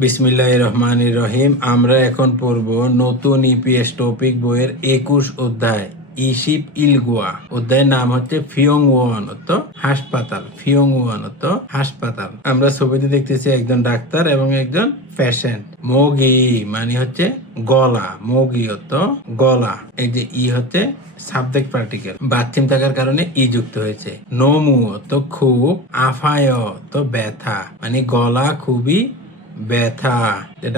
বিসমিল্লাহির রহমানির রহিম। আমরা এখন পড়ব নতুন ইপিএস টপিক বইয়ের 21 অধ্যায় ইশিপ ইলগুয়া। অধ্যায়ের নাম হচ্ছে ফিয়ংওয়ান তো হাসপাতাল। ফিয়ংওয়ান তো হাসপাতাল। আমরা ছবিতে দেখতেছি একজন ডাক্তার এবং একজন পেশেন্ট। মগি মানে হচ্ছে গলা, মগি তো গলা। এই যে ই হচ্ছে সাবজেক্ট পার্টিকেল, বাথিম থাকার কারণে ই যুক্ত হয়েছে। নমু তো খুব, আফায় তো ব্যথা মানে গলা খুবই ব্যথা।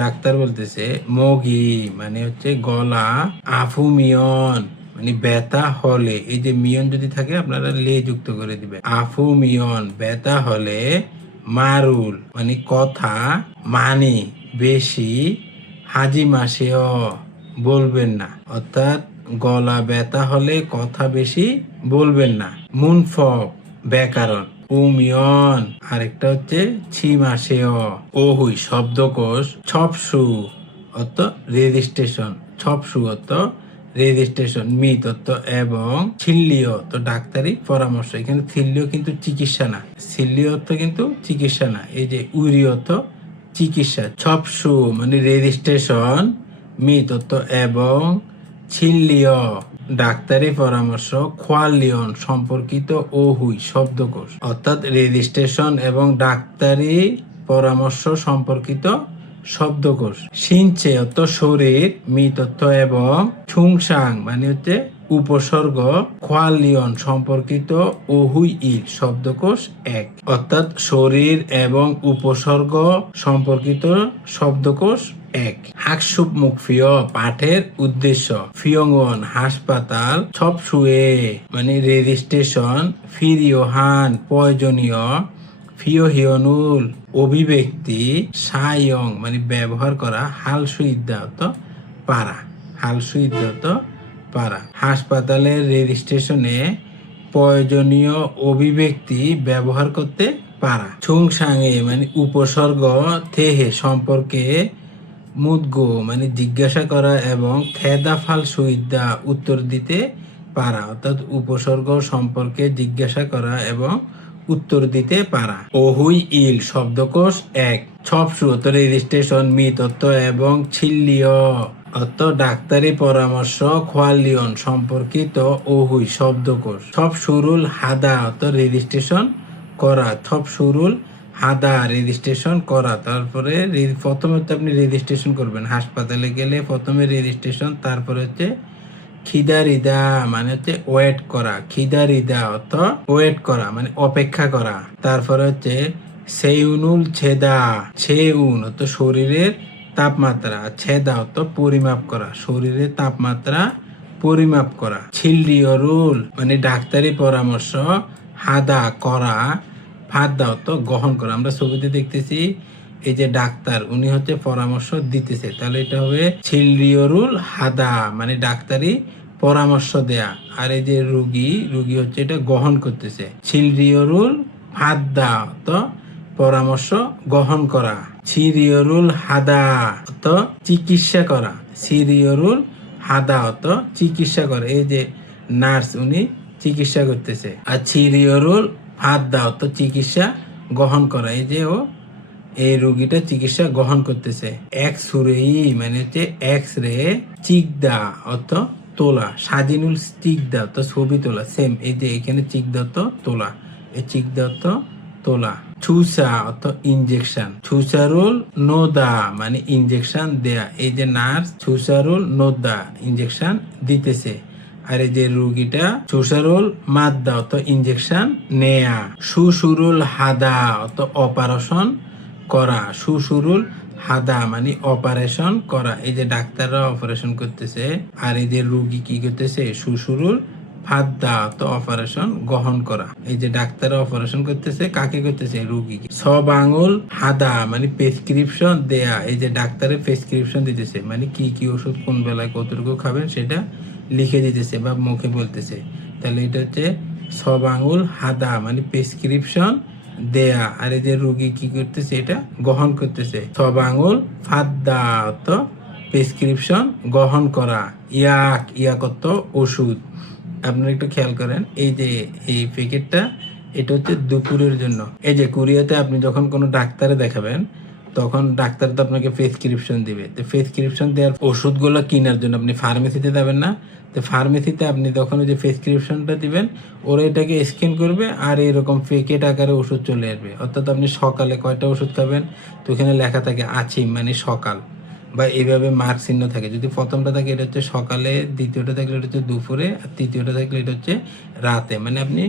ডাক্তার বলতেছে মগি মানে হচ্ছে গলা, আফুমিয়ন মানে ব্যথা হলে, এই যে মিয়ন যদি থাকে আপনারা লে যুক্ত করে দিবে। আফুমিয়ন ব্যথা হলে, মারুল মানে কথা, মানে বেশি, হাজি মাসেও বলবেন না, অর্থাৎ গলা ব্যথা হলে কথা বেশি বলবেন না। মুনফক ব্যাকরণ, উমিয়ন আরেকটা হচ্ছে ছিমাসেয়। ওহুই শব্দকোষ, ছপসু অর্থ রেজিস্ট্রেশন, ছপসু অর্থ রেজিস্ট্রেশন, মিত অর্থ এবং, ছিল্লিও তো ডাক্তারি পরামর্শ। এখানে ছিল্লিও কিন্তু চিকিৎসা না, ছিল্লিও অর্থ কিন্তু চিকিৎসা না। এই যে উরি অর্থ চিকিৎসা, ছপসু মানে রেজিস্ট্রেশন, মিত অর্থ এবং, ছিল্লিও ডাক্তারি পরামর্শ, খোয়ালিয়ন সম্পর্কিত, ওহুই শব্দকোষ অর্থাৎ রেজিস্ট্রেশন এবং ডাক্তারি পরামর্শ সম্পর্কিত শব্দকোষ। সিনচে অর্থ শরীর, মিত অর্থ এবং, ছুংসাং মানে হচ্ছে উপসর্গ, খোয়ালিয়ন সম্পর্কিত, ওহুই ইল শব্দকোষ এক, অর্থাৎ শরীর এবং উপসর্গ সম্পর্কিত শব্দকোষ এক। হাকসুপ মুখফিয় পাঠের উদ্দেশ্য, ফিয়ংওয়ান হাসপাতাল, ছপসুয়ে মানে রেজিস্ট্রেশন, ফিরিওহান প্রয়োজনীয়, ফিওহিয়নুল অভিব্যক্তি, সায়ং মানে ব্যবহার করা, হালসুইদ্যাত পারা, হালসুইদ্যাত পারা। হাসপাতালের রেজিস্ট্রেশনে প্রয়োজনীয় অভিব্যক্তি ব্যবহার করতে পারা। ছুংসাংয়ে মানে উপসর্গ, থেহে সম্পর্কে, মুদগো মানে জিজ্ঞাসা করা এবং থেদাফাল সুইদ্যা উত্তর দিতে পারা, অর্থাৎ উপসর্গ সম্পর্কে জিজ্ঞাসা করা এবং উত্তর দিতে পারা। ওহুই ইল শব্দকোষ এক। ছপসু অর্থ রেজিস্ট্রেশন, মিত অর্থ এবং, ছিল্লিয় অর্থ ডাক্তারি পরামর্শ, খোয়ালিয়ন সম্পর্কিত, ওহুই শব্দকোষ। ছপসুরুল হাদা অর্থ রেজিস্ট্রেশন করা, ছপসুরুল হাদা রেজিস্ট্রেশন করা। তারপরে প্রথমে তো আপনি রেজিস্ট্রেশন করবেন, হাসপাতালে গেলে প্রথমে রেজিস্ট্রেশন, তারপরে হচ্ছে খিদারিদা মানে হচ্ছে ওয়েট করা, খিদারিদা অর্থ ওয়েট করা মানে অপেক্ষা করা। তারপরে হচ্ছে সেইউনুল ছেদা, ছেউন অর্থ শরীরের তাপমাত্রা, ছেদা অর্থ পরিমাপ করা, শরীরের তাপমাত্রা পরিমাপ করা। ছিল্লিয়রুল মানে ডাক্তারি পরামর্শ, হাদা করা, ফাদা অর্থ গ্রহণ করা। আমরা ছবিতে দেখতেছি এই যে ডাক্তার উনি হচ্ছে পরামর্শ দিতেছে, তাহলে এটা হবে ছিল্লিয়রুল হাদা মানে ডাক্তারি পরামর্শ দেয়া। আর এই যে রুগী হচ্ছে এটা গ্রহণ করতেছে। ছিল্লিয়রুল ফাদা তো পরামর্শ গ্রহণ করা। সিরিয়রুল হাদা তো চিকিৎসা করা, সিরিয়রুল হাদা অত চিকিৎসা করে। এই যে নার্স উনি চিকিৎসা করতেছে। আর সিরিয়রুল ফাদা অত চিকিৎসা গ্রহণ করা, এই যে ও এই রোগীটা চিকিৎসা গ্রহণ করতেছে। এক্স-রে মানে হচ্ছে এক্স রে, চিকদা অর্থ তোলা, সাজিনুল চিকদা তো ছবি তোলা, সেম এই যে এখানে চিকদা তো তোলা, এই চিকদা তো তোলা। ছুসা অর্থ ইনজেকশন, ছুসারুল নোদা মানে ইনজেকশন দেয়া, এই যে নার্স ছুসারুল নোদা ইনজেকশন দিতেছে। আর এই যে রুগীটা ছুসারুল মাদ্দা অর্থ ইনজেকশন নেয়া। সুসুরুল হাদা অর্থ অপারেশন করা, সুসুরুল হাদা মানে অপারেশন করা, এই যে ডাক্তাররা অপারেশন করতেছে আর এই যে রুগী কি করতেছে, সুসুরুল ফাদ্দা তো অপারেশন গ্রহণ করা। এই যে ডাক্তাররা অপারেশন করতেছে, কাকে করতেছে, রুগীকে। সব আঙুল হাদা মানে প্রেসক্রিপশন দেয়া, এই যে ডাক্তারের প্রেসক্রিপশন দিতেছে মানে কি কি ওষুধ কোন বেলায় কতটুকু খাবেন সেটা লিখে দিতেছে বা মুখে বলতেছে। তাহলে এটা হচ্ছে সব আঙুল হাদা মানে প্রেসক্রিপশন দেয়া। আর এই যে রুগী কি করতেছে, এটা গ্রহণ করতেছে। সব আঙুল ফাদ্দা তো প্রেসক্রিপশন গ্রহণ করা। ইয়াক অর্থ ওষুধ। আপনারা একটু খেয়াল করেন, এই যে এই প্যাকেটটা এটা হচ্ছে দুপুরের জন্য। এই যে কোরিয়াতে আপনি যখন কোনো ডাক্তারে দেখাবেন তখন ডাক্তার তো আপনাকে প্রেসক্রিপশন দিবে। তো প্রেসক্রিপশন দেওয়ার ওষুধগুলো কেনার জন্য আপনি ফার্মেসিতে যাবেন না? তো ফার্মেসিতে আপনি তখন ওই যে প্রেসক্রিপশনটা দিবেন, ওরা এটাকে স্ক্যান করবে আর এরকম প্যাকেট আকারে ওষুধ চলে আসবে। অর্থাৎ আপনি সকালে কয়টা ওষুধ খাবেন, তো ওখানে লেখা থাকে আছিম মানে সকাল, বা এইভাবে মার্ক চিহ্ন থাকে। যদি প্রথমটা থাকে এটা হচ্ছে সকালে, দ্বিতীয়টা থাকলে এটা হচ্ছে দুপুরে, আর তৃতীয়টা থাকলে এটা হচ্ছে রাতে। মানে আপনি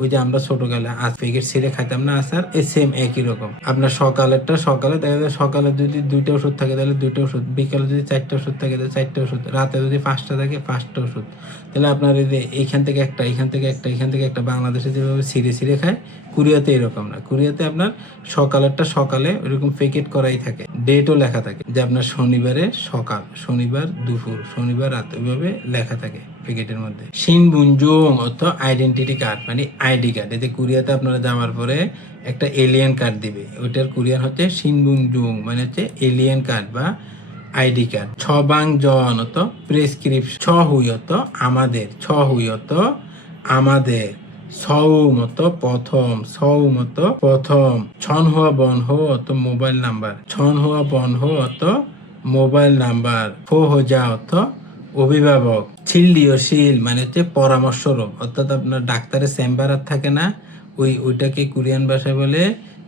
ওই যে আমরা ছোটকালে প্যাকেট ছিঁড়ে খাইতাম না আচার, এই সেম একই রকম। আপনার সকালেরটা সকালে দেখা যায়, সকালে যদি 2টা ওষুধ থাকে তাহলে 2টা ওষুধ, বিকালে যদি 4টা ওষুধ থাকে তাহলে 4টা ওষুধ, রাতে যদি 5টা থাকে 5টা ওষুধ। তাহলে আপনার এই যে এইখান থেকে একটা, এইখান থেকে একটা, এইখান থেকে একটা, বাংলাদেশে যেভাবে ছিঁড়ে ছিঁড়ে খায়, কোরিয়াতে এরকম না। কোরিয়াতে আপনার সকালেরটা সকালে ওইরকম প্যাকেট করাই থাকে, ডেটও লেখা থাকে যে আপনার শনিবারে সকাল, শনিবার দুপুর, শনিবার রাত, ওইভাবে লেখা থাকে প্যাকেটের মধ্যে। শিনবুনজুং অর্থ আইডেন্টিটি কার্ড মানে আইডি কার্ড। এতে কোরিয়াতে আপনারা যাওয়ার পরে একটা এলিয়েন কার্ড দিবে, ওইটার কোরিয়ান হচ্ছে শিনবুনজুং মানে হচ্ছে এলিয়েন কার্ড বা আইডি কার্ড। ছবাং জন অত প্রেসক্রিপশন, ছ হুইয়ত আমাদের, ছ হুইয়ত আমাদের, ছৌ মতো প্রথম, ছৌ মতো প্রথম। ছন হুয়া বন হো অত মোবাইল নাম্বার, ছন হুয়া বন হো অত মোবাইল নাম্বার। ফো হোজা অত অভিভাবক। ছিল্লিয়শীল মানে হচ্ছে পরামর্শ রুম, অর্থাৎ আপনার ডাক্তারের চেম্বার আর থাকে না, ওইটাকে কোরিয়ান ভাষায় বলে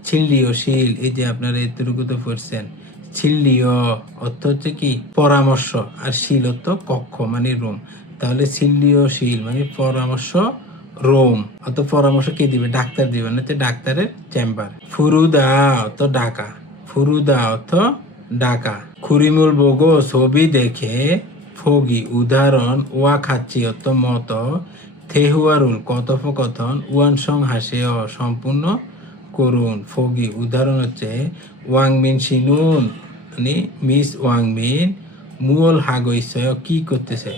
ছিল্লিয়শীল। এই যে আপনারা এতটুকু তো পড়ছেন। ছিল্লিয় অর্থ হচ্ছে কি পরামর্শ, আর শীল অর্থ কক্ষ মানে রুম। তাহলে ছিল্লিয়শীল মানে পরামর্শ রুম, অত পরামর্শ কে দিবে? ডাক্তার দিবে না, ডাক্তারের চেম্বার। ফুরুদা অর্থ ডাকা, ফুরুদা অর্থ ডাকা। খুরিমুল বগো ছবি দেখে, ফগি উদাহরণ, ওয়া খাচ্ছি অর্থ মত, থেহুয়ারুল কথোপকথন, ওয়ানসং হাসেও সম্পূর্ণ করুন। ফগি উদাহরণ হচ্ছে ওয়াংমিন শিনুন মানে মিস ওয়াংমিন মুল হাগইসয় কি করতেছে,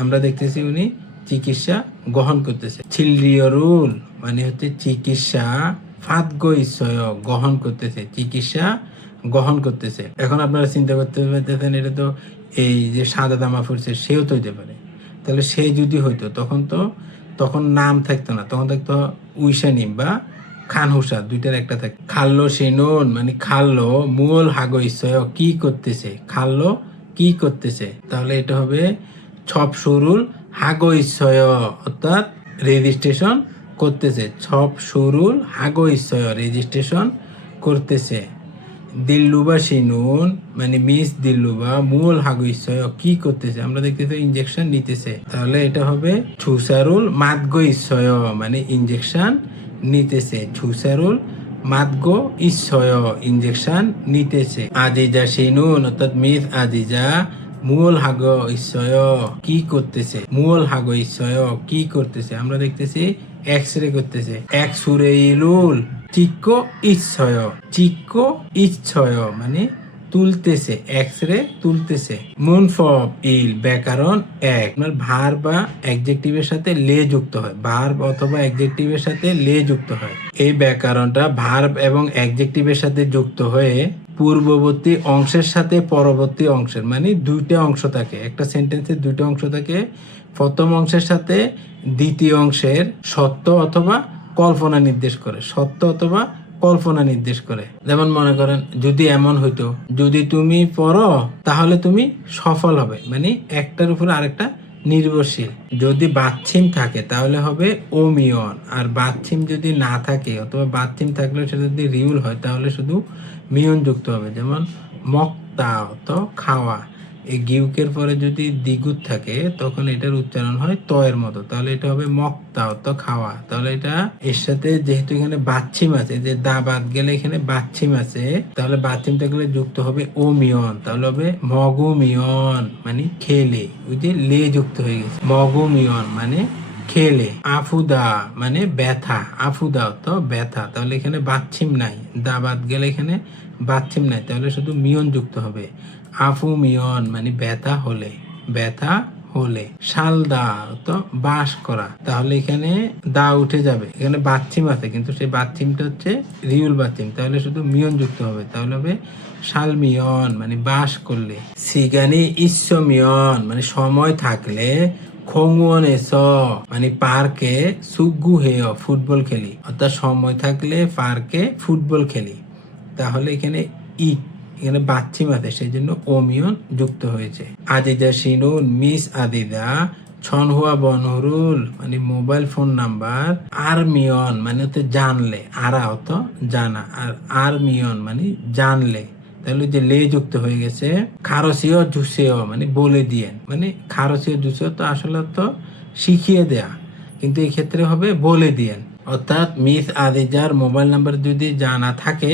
আমরা দেখতেছি উনি চিকিৎসা গ্রহণ করতেছে। ছিল্লিয়রুল মানে হচ্ছে চিকিৎসা, ফাতগইসয় গ্রহণ করতেছে, চিকিৎসা গ্রহণ করতেছে। এখন আপনারা চিন্তা করতে পারতেছেন এটা তো এই যে সাদা দামা পড়ছে সেও তো হইতে পারে। তাহলে সে যদি হইতো তখন নাম থাকতো না, তখন থাকতো উইশানিম বা খান হুসা, দুইটার একটা থাকে। খাল্লো সেনুন মানে খাল্লো মূল হাগইসয় কি করতেছে, খাল্লো কি করতেছে। তাহলে এটা হবে ছপ সরুল হাগইসয় অর্থাৎ রেজিস্ট্রেশন করতেছে, ছপ সরুল হাগইসয় রেজিস্ট্রেশন করতেছে। দিল্লুবা শিনুন মানে মিস দিল্লুবা মূল হাগইসয় কি করতেছে, আমরা দেখতেছি ইনজেকশন নিতেছে। তাহলে এটা হবে ছুসারুল মাদগো ইসয় মানে ইনজেকশন নিতেছে, ছুসারুল মাদগো ইসয় ইনজেকশন নিতেছে। আজিজা শিনুন অর্থাৎ মিস আজিজা মূল হাগ ইসয় কি করতেছে, মূল হাগ ইসয় কি করতেছে, আমরা দেখতেছি এক্স রে করতেছে। এক্সুরে ইলুল চিক্ক ইচ্ছয়, চিক্ক ইচ্ছয় মানে তুলতেছে, এক্স রে তুলতেছে। মুনফব ইল ব্যাকরণ এক, ভার বা অ্যাডজেক্টিভের সাথে লে যুক্ত হয়, ভার্ব অথবা অ্যাডজেক্টিভের সাথে লে যুক্ত হয়। এই ব্যাকরণটা ভার্ব এবং অ্যাডজেক্টিভের সাথে যুক্ত হয়ে পূর্ববর্তী অংশের সাথে পরবর্তী অংশের মানে দুইটা অংশ থাকে, একটা সেন্টেন্সের দুইটা অংশ থাকে। প্রথম অংশের সাথে দ্বিতীয় অংশের সত্য অথবা কল্পনা নির্দেশ করে, সত্য অথবা কল্পনা নির্দেশ করে। যেমন মনে করেন যদি এমন হইতো, যদি তুমি পড়ো তাহলে তুমি সফল হবে, মানে একটার উপরে আরেকটা নির্ভরশীল। যদি বাচ্ছিম থাকে তাহলে হবে ওমিয়ন, আর বাচ্ছিম যদি না থাকে অথবা বাচ্ছিম থাকলে সেটা যদি রিউল হয় তাহলে শুধু মিয়ন যুক্ত হবে। যেমন মক্তা তো খাওয়া, এই গিউকের পরে যদি দ্বিগুত থাকে তখন এটার উচ্চারণ হয় ত এর মতো, তাহলে এটা হবে মক্তা তো খাওয়া। তাহলে এটা এর সাথে যেহেতু এখানে বাচ্ছিম আছে, যে দা বাদ গেলে এখানে বাচ্ছিম আছে, তাহলে বাচ্ছিম থাকলে যুক্ত হবে ও মিয়ন, তাহলে হবে মগু মিয়ন মানে খেলে, ওই যে লে যুক্ত হয়ে গেছে, মগু মিয়ন মানে খেলে। আফুদা মানে ব্যথা, আফুদা তো ব্যথা, তাহলে এখানে বাচ্ছিম নাই, দা বাদ গেলে এখানে বাচ্ছিম নাই, তাহলে শুধু মিয়ন যুক্ত হবে। আফু মিয়ন মানে ব্যথা হলে, ব্যথা হলে। শালদা তো বাস করা, তাহলে এখানে দা উঠে যাবে, এখানে বাচ্ছিম আছে কিন্তু সেই বাচ্ছিমটা হচ্ছে রিউল বাচ্ছিম, তাহলে শুধু মিয়ন যুক্ত হবে, তাহলে হবে শালমিয়ন মানে বাস করলে। সিগানি ইস্যমিয়ন মানে সময় থাকলে, খোংওনেস মানে পার্কে, সুগু হেয় ফুটবল খেলি, অর্থাৎ সময় থাকলে পার্কে ফুটবল খেলি। তাহলে এখানে ইক, এখানে বাচ্চিম আছে সেই জন্য ওমিয়ন যুক্ত হয়েছে। আদিদা শিনুন মিস আদিদা ছনহুয়া বনহরুল মানে মোবাইল ফোন নাম্বার, আরমিয়ন মানে হচ্ছে জানলে, আরা অত জানা, আর আরমিয়ন মানে জানলে, তাহলে যে লে যুক্ত হয়ে গেছে। খারসীয় জুসেও মানে বলে দিয়েন, মানে খারসীয় জুসেও তো আসলে তো শিখিয়ে দেয়া, কিন্তু এই ক্ষেত্রে হবে বলে দিয়েন। অর্থাৎ মিস আদিজার মোবাইল নাম্বার যদি জানা থাকে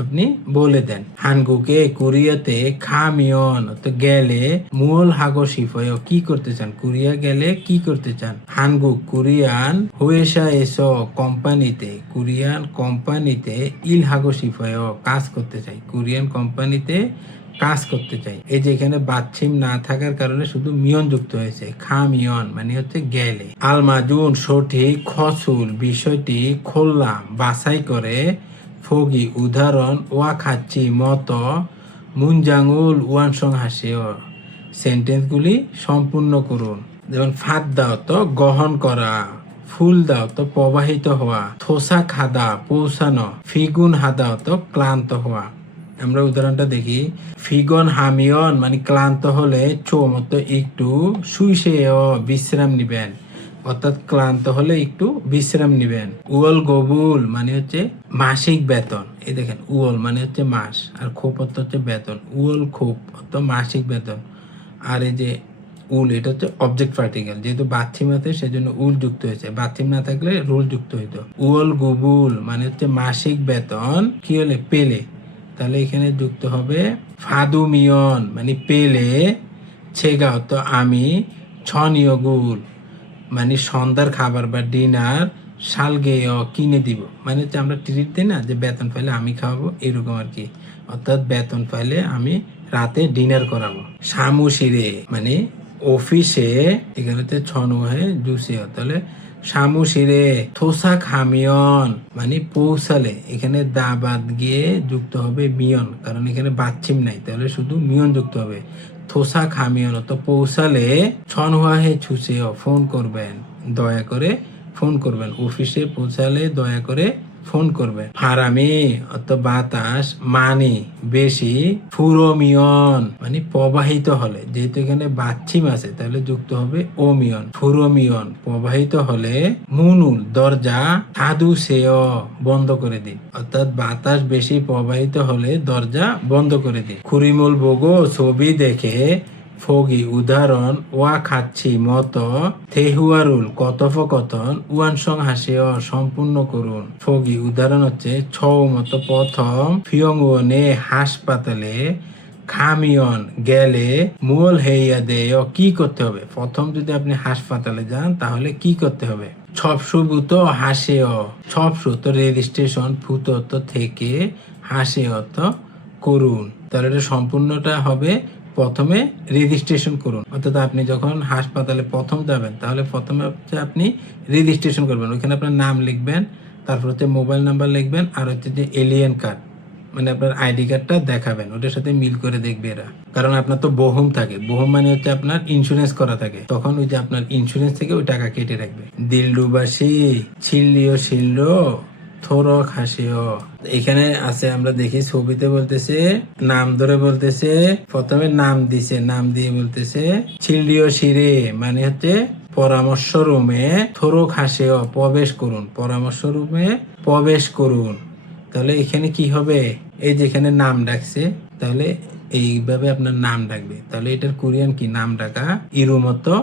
আপনি বলে দেন। হানগুকে কোরিয়াতে খামিয়ন তো গেলে মূল হাগো শিফয় কি করতে চান, কোরিয়া গেলে কি করতে চান। হানগুক কোরিয়ান হুয়েসা এসো কোম্পানিতে, কোরিয়ান কোম্পানিতে ইল হাগো শিফয় কাজ করতে চাই, কোরিয়ান কোম্পানিতে কাজ করতে চাই। এই যে এখানে বাচ্চিম না থাকার কারণে শুধু মিয়ন যুক্ত হয়েছে, খামিয়ন মানে হচ্ছে গেলে। আলমাজুন সঠিক খসুল বিষয়টি খুললাম বাছাই করে, ফগি উদাহরণ ওয়া খাচ্ছি মতো, মুনজাঙুল ওয়ানসং হাসিও সেন্টেন্সগুলি সম্পূর্ণ করুন। যেমন ফাঁদ দাও তো গ্রহণ করা, ফুল দাও তো প্রবাহিত হওয়া, থোসা খাদা পৌঁছানো, ফিগুন হাদাও তো ক্লান্ত হওয়া। আমরা উদাহরণটা দেখি। ফিগন হামিয়ন মানে ক্লান্ত হলে চো মতো একটু শুইশেও বিশ্রাম নিবেন, অর্থাৎ ক্লান্ত হলে একটু বিশ্রাম নিবেন। উয়ল গবুল মানে হচ্ছে মাসিক বেতন, এই দেখেন উয়ল মানে হচ্ছে মাস আর খোপ অর্থ হচ্ছে বেতন, উয়ল খোপ অর্থ মাসিক বেতন। আর এই যে উল এটা হচ্ছে অবজেক্ট পার্টিকেল, যেহেতু বাচ্চিম আছে সেজন্য উল যুক্ত হয়েছে, বাচ্চিম না থাকলে রুল যুক্ত হইতো। উয়ল গবুল মানে হচ্ছে মাসিক বেতন কি হলে পেলে, তাহলে এখানে যুক্ত হবে ফাদুমিয়ন মানে পেলে, ছেগাও তো আমি, ছনিয়গুল মানে সন্ধ্যার খাবার বা ডিনার, শালগেয় কিনে দিব মানে হচ্ছে আমরা ট্রিট দিই না যে বেতন পাইলে আমি খাওয়াবো, এরকম আর কি। অর্থাৎ বেতন পাইলে আমি রাতে ডিনার করাবো। সামুশিরে মানে অফিসে, এখানে ছনু হয়ে জুসিও, তাহলে সামুশিরে। থোসা খামিয়ন মানে পৌঁছালে, এখানে দা বাদ গিয়ে যুক্ত হবে মিয়ন, কারণ এখানে বাচ্চিম নাই, তাহলে শুধু মিয়ন যুক্ত হবে। থোসা খামিয়ন তো পৌঁছালে, ছনহুয়া হে ছুসেও ফোন করবেন, দয়া করে ফোন করবেন, অফিসে পৌঁছালে দয়া করে ফোন করবেন। ফারামি অত বাতাস মানে বেশি, ফুরোমিয়ন মানে প্রবাহিত হলে, যেহেতু এখানে বাচ্চিম আছে তাহলে যুক্ত হবে ওমিয়ন, ফুরোমিয়ন প্রবাহিত হলে। মুনুল দরজা, সাধু সেও বন্ধ করে দিন, অর্থাৎ বাতাস বেশি প্রবাহিত হলে দরজা বন্ধ করে দিন। খুরিমুল বগো ছবি দেখে, ফগি উদাহরণ ওয়া খাচ্ছি মতো, থেহুয়ারুল কথোপকথন ওয়ানসং হাসিও সম্পূর্ণ করুন। ফগি উদাহরণ হচ্ছে ছৌ মতো প্রথম, ফিয়ংওনে হাসপাতালে, খামিয়ন গেলে, মূল হেইয়া দেয় কি করতে হবে। প্রথম যদি আপনি হাসপাতালে যান তাহলে কি করতে হবে। ছপসুবুত হাসেও, ছপসু তো রেজিস্ট্রেশন, ফুত তো থেকে, হাসে অর্থ করুন, তাহলে এটা সম্পূর্ণটা হবে প্রথমে রেজিস্ট্রেশন করুন। অর্থাৎ আপনি যখন হাসপাতালে প্রথম যাবেন তাহলে প্রথমে হচ্ছে আপনি রেজিস্ট্রেশন করবেন, ওইখানে আপনার নাম লিখবেন, তারপর হচ্ছে মোবাইল নাম্বার লিখবেন, আর হচ্ছে যে এলিয়েন কার্ড মানে আপনার আইডি কার্ডটা দেখাবেন, ওটার সাথে মিল করে দেখবে এরা। কারণ আপনার তো বহম থাকে, বহম মানে হচ্ছে আপনার ইন্স্যুরেন্স করা থাকে, তখন ওই যে আপনার ইন্স্যুরেন্স থেকে ওই টাকা কেটে রাখবে। দিলরুবাসী ছিল্লিও শিল্ল থোরো খাসিও, এখানে আছে আমরা দেখি ছবিতে বলতেছে নাম ধরে বলতেছে, প্রথমে নাম দিছে, নাম দিয়ে বলতেছে ছিল্লিও শিরে মানে হচ্ছে পরামর্শ রুমে, থোরো খাসেও প্রবেশ করুন, পরামর্শ রুমে প্রবেশ করুন। তাহলে এখানে কি হবে, এই যেখানে নাম ডাকছে তাহলে এইভাবে আপনার নাম ডাকবে, তাহলে এটার কোরিয়ান কি নাম ডাকা, ইরুমতো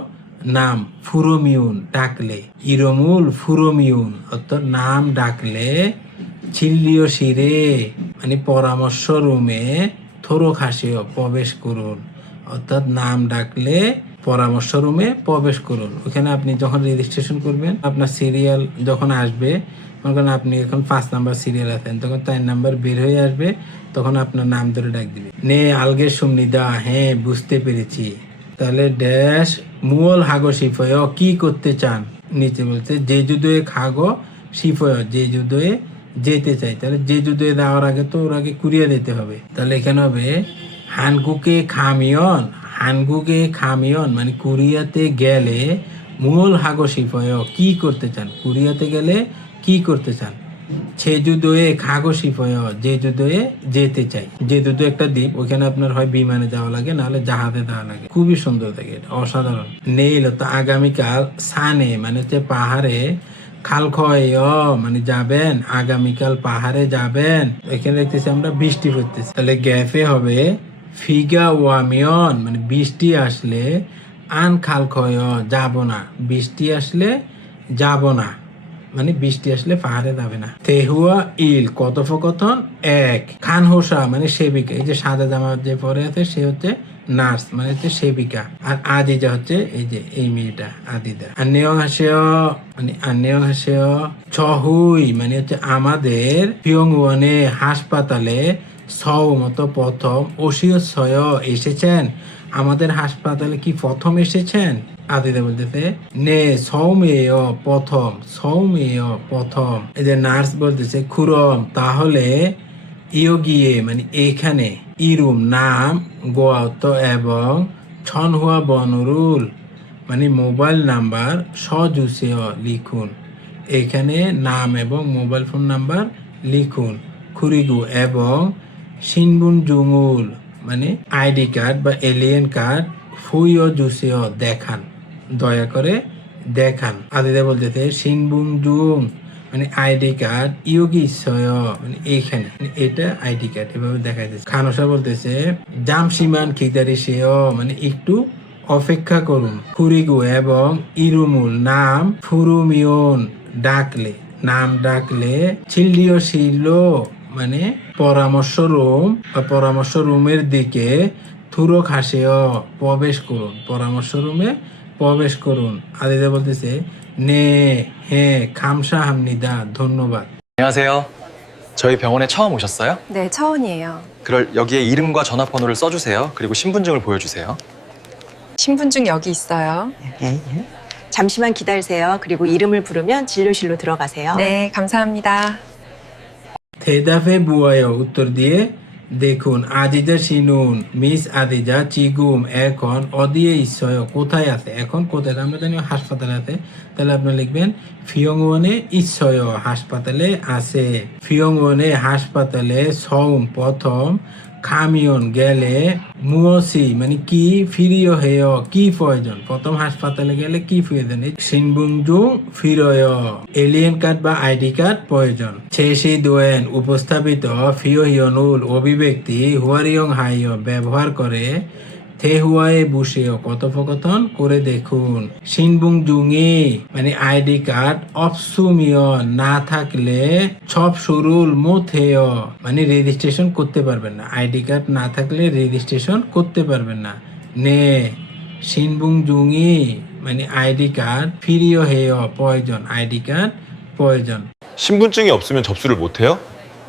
নাম, ফুরোমিউন ডাকলে, ইরমুল ফুরোমিউন অর্থাৎ নাম ডাকলে, ছিল্লিও শিরে মানে পরামর্শ রুমে, থোরো খাসিও প্রবেশ করুন, অর্থাৎ নাম ডাকলে পরামর্শ রুমে প্রবেশ করুন। ওখানে আপনি যখন রেজিস্ট্রেশন করবেন আপনার সিরিয়াল যখন আসবে, মনে করেন আপনি এখন 5 নাম্বার সিরিয়াল আছেন, তখন 4 নাম্বার বের হয়ে আসবে, তখন আপনার নাম ধরে ডাক দিবে। নে আলগে সুমনিদা হ্যাঁ বুঝতে পেরেছি, তাহলে ড্যাশ মূল হাগো শিফয় কি করতে চান, নিচে বলছে যে যুদয়ে খাগো শিফয় যে যুদয়ে যেতে চাই, তাহলে যে যুদয়ে দেওয়ার আগে তো ওর আগে কুরিয়া দিতে হবে, তাহলে এখানে হবে হানগুকে খামিয়ন, হানগুকে খামিয়ন মানে কোরিয়াতে গেলে, মূল হাগো শিফয় কি করতে চান, কোরিয়াতে গেলে কি করতে চান, 제주도에 가고 싶어요. 제주도에 যেতে চাই। 제주도 একটা দ্বীপ, ওখানে আপনার হয় বিমানে যাওয়া লাগে নাহলে জাহাজে যাওয়া লাগে। খুবই সুন্দর দেখে, এটা অসাধারণ। নেইল তো আগামীকাল সানে মানে হচ্ছে পাহাড়ে খালখয় মানে যাবেন, আগামীকাল পাহাড়ে যাবেন। এখানে দেখতেছি আমরা বৃষ্টি পড়তেছে, তাহলে গ্যাফে হবে ফিগা ওয়ামিয়ন মানে বৃষ্টি আসলে, আন খালখয় যাব না, বৃষ্টি আসলে যাব না, মানে বৃষ্টি আসলে পাহাড়ে যাবে না। তেহুয়া ইল কথোপকথন এক। খান হোসা মানে সেবিকা, এই যে সাদা জামা যে পরে আছে সে হচ্ছে নার্স মানে হচ্ছে সেবিকা, আর আজিজা হচ্ছে এই যে এই মেয়েটা আদিদা। আন্নেয়ং হাসেয় মানে আন্নেয়ং হাসেয়। ছহুই মানে হচ্ছে আমাদের পিয়ংওয়ানে হাসপাতালে সৌ মতো প্রথম ওসিয়ছয় এসেছেন, আমাদের হাসপাতালে কি প্রথম এসেছেন? আদিদা বলতেছে নে সৌমেয় প্রথম, সৌমেয় প্রথম। এই যে নার্স বলতেছে খুরম তাহলে ইয় গিয়ে মানে এখানে, ইরুম নাম, গোয়াত এবং ছনহুয়া বনরুল মানে মোবাইল নাম্বার সজুসেয় লিখুন, এখানে নাম এবং মোবাইল ফোন নাম্বার লিখুন। খুরিগু এবং সিনবুন জুঙুল মানে আইডি কার্ড বা এলিয়েন কার্ড ফুইও জুসেয় দেখান, দয়া করে দেখান। আদিদা বলতেছে সিনবুং জুং মানে আইডি কার্ড, ইয়োগি সয় মানে এইখানে, মানে এটা আইডি কার্ড, এভাবে দেখা যাচ্ছে। খানসা বলতেছে জামসিমান খিদারি সেও মানে একটু অপেক্ষা করুন। ফুরিগু এবং ইরুমুল নাম ফুরুমিয়ন ডাকলে, নাম ডাকলে। ছিল্লিও ছিল মানে পরামর্শ রুম বা পরামর্শ রুমের দিকে থুরো খাসেও প্রবেশ করুন, পরামর্শ রুমে প্রবেশ করুন। আদিদা বলতেছে 네, 감사합니다. ধন্যবাদ। 안녕하세요. 저희 병원에 처음 오셨어요? 네, 처원이에요. 그럴 여기에 이름과 전화번호를 써주세요. 그리고 신분증을 보여주세요. 신분증 여기 있어요. 잠시만 기다리세요. 그리고 이름을 부르면 진료실로 들어가세요. 네, 감사합니다. 대답해 보아요. উত্তর দিয়ে দেখুন। আজিজা শিনুন মিস আদিজা চিগুম এখন অদিয়ে ইসয় কোথায় আছে, এখন কোথায়? আমরা জানি হাসপাতালে আছে, তাহলে আপনি লিখবেন ফিয়ংওনে ইসয় হাসপাতালে আছে। ফিয়ংওনে হাসপাতালে সৌম প্রথম, খামিয়ন গেলে, মুয়সি মানে কি, ফিরিয় হেয় কি প্রয়োজন, প্রথম হাসপাতালে গেলে কি প্রয়োজন, সিনবুংজুং ফিরয় এলিয়েন কার্ড বা আইডি কার্ড প্রয়োজন। শেষি দোয়েন উপস্থাপিত ফিও হিয়নুল অভিব্যক্তি হুয়ারিয়ং হাইয় ব্যবহার করে থেহুয়ায়ে বুসেও কথোপকথন করে দেখুন। সিনবুং জুঙি মানে আইডি কার্ড অপসুমিয় না থাকলে সব শুরুল মোথেয় মানে রেজিস্ট্রেশন করতে পারবেন না, আইডি কার্ড না থাকলে রেজিস্ট্রেশন করতে পারবেন না। নে সিনবুং জুঙি মানে আইডি কার্ড, ফিরিও হেয় প্রয়োজন, 아이디 কার্ড প্রয়োজন। 신분증이 없으면 접수를 못해요?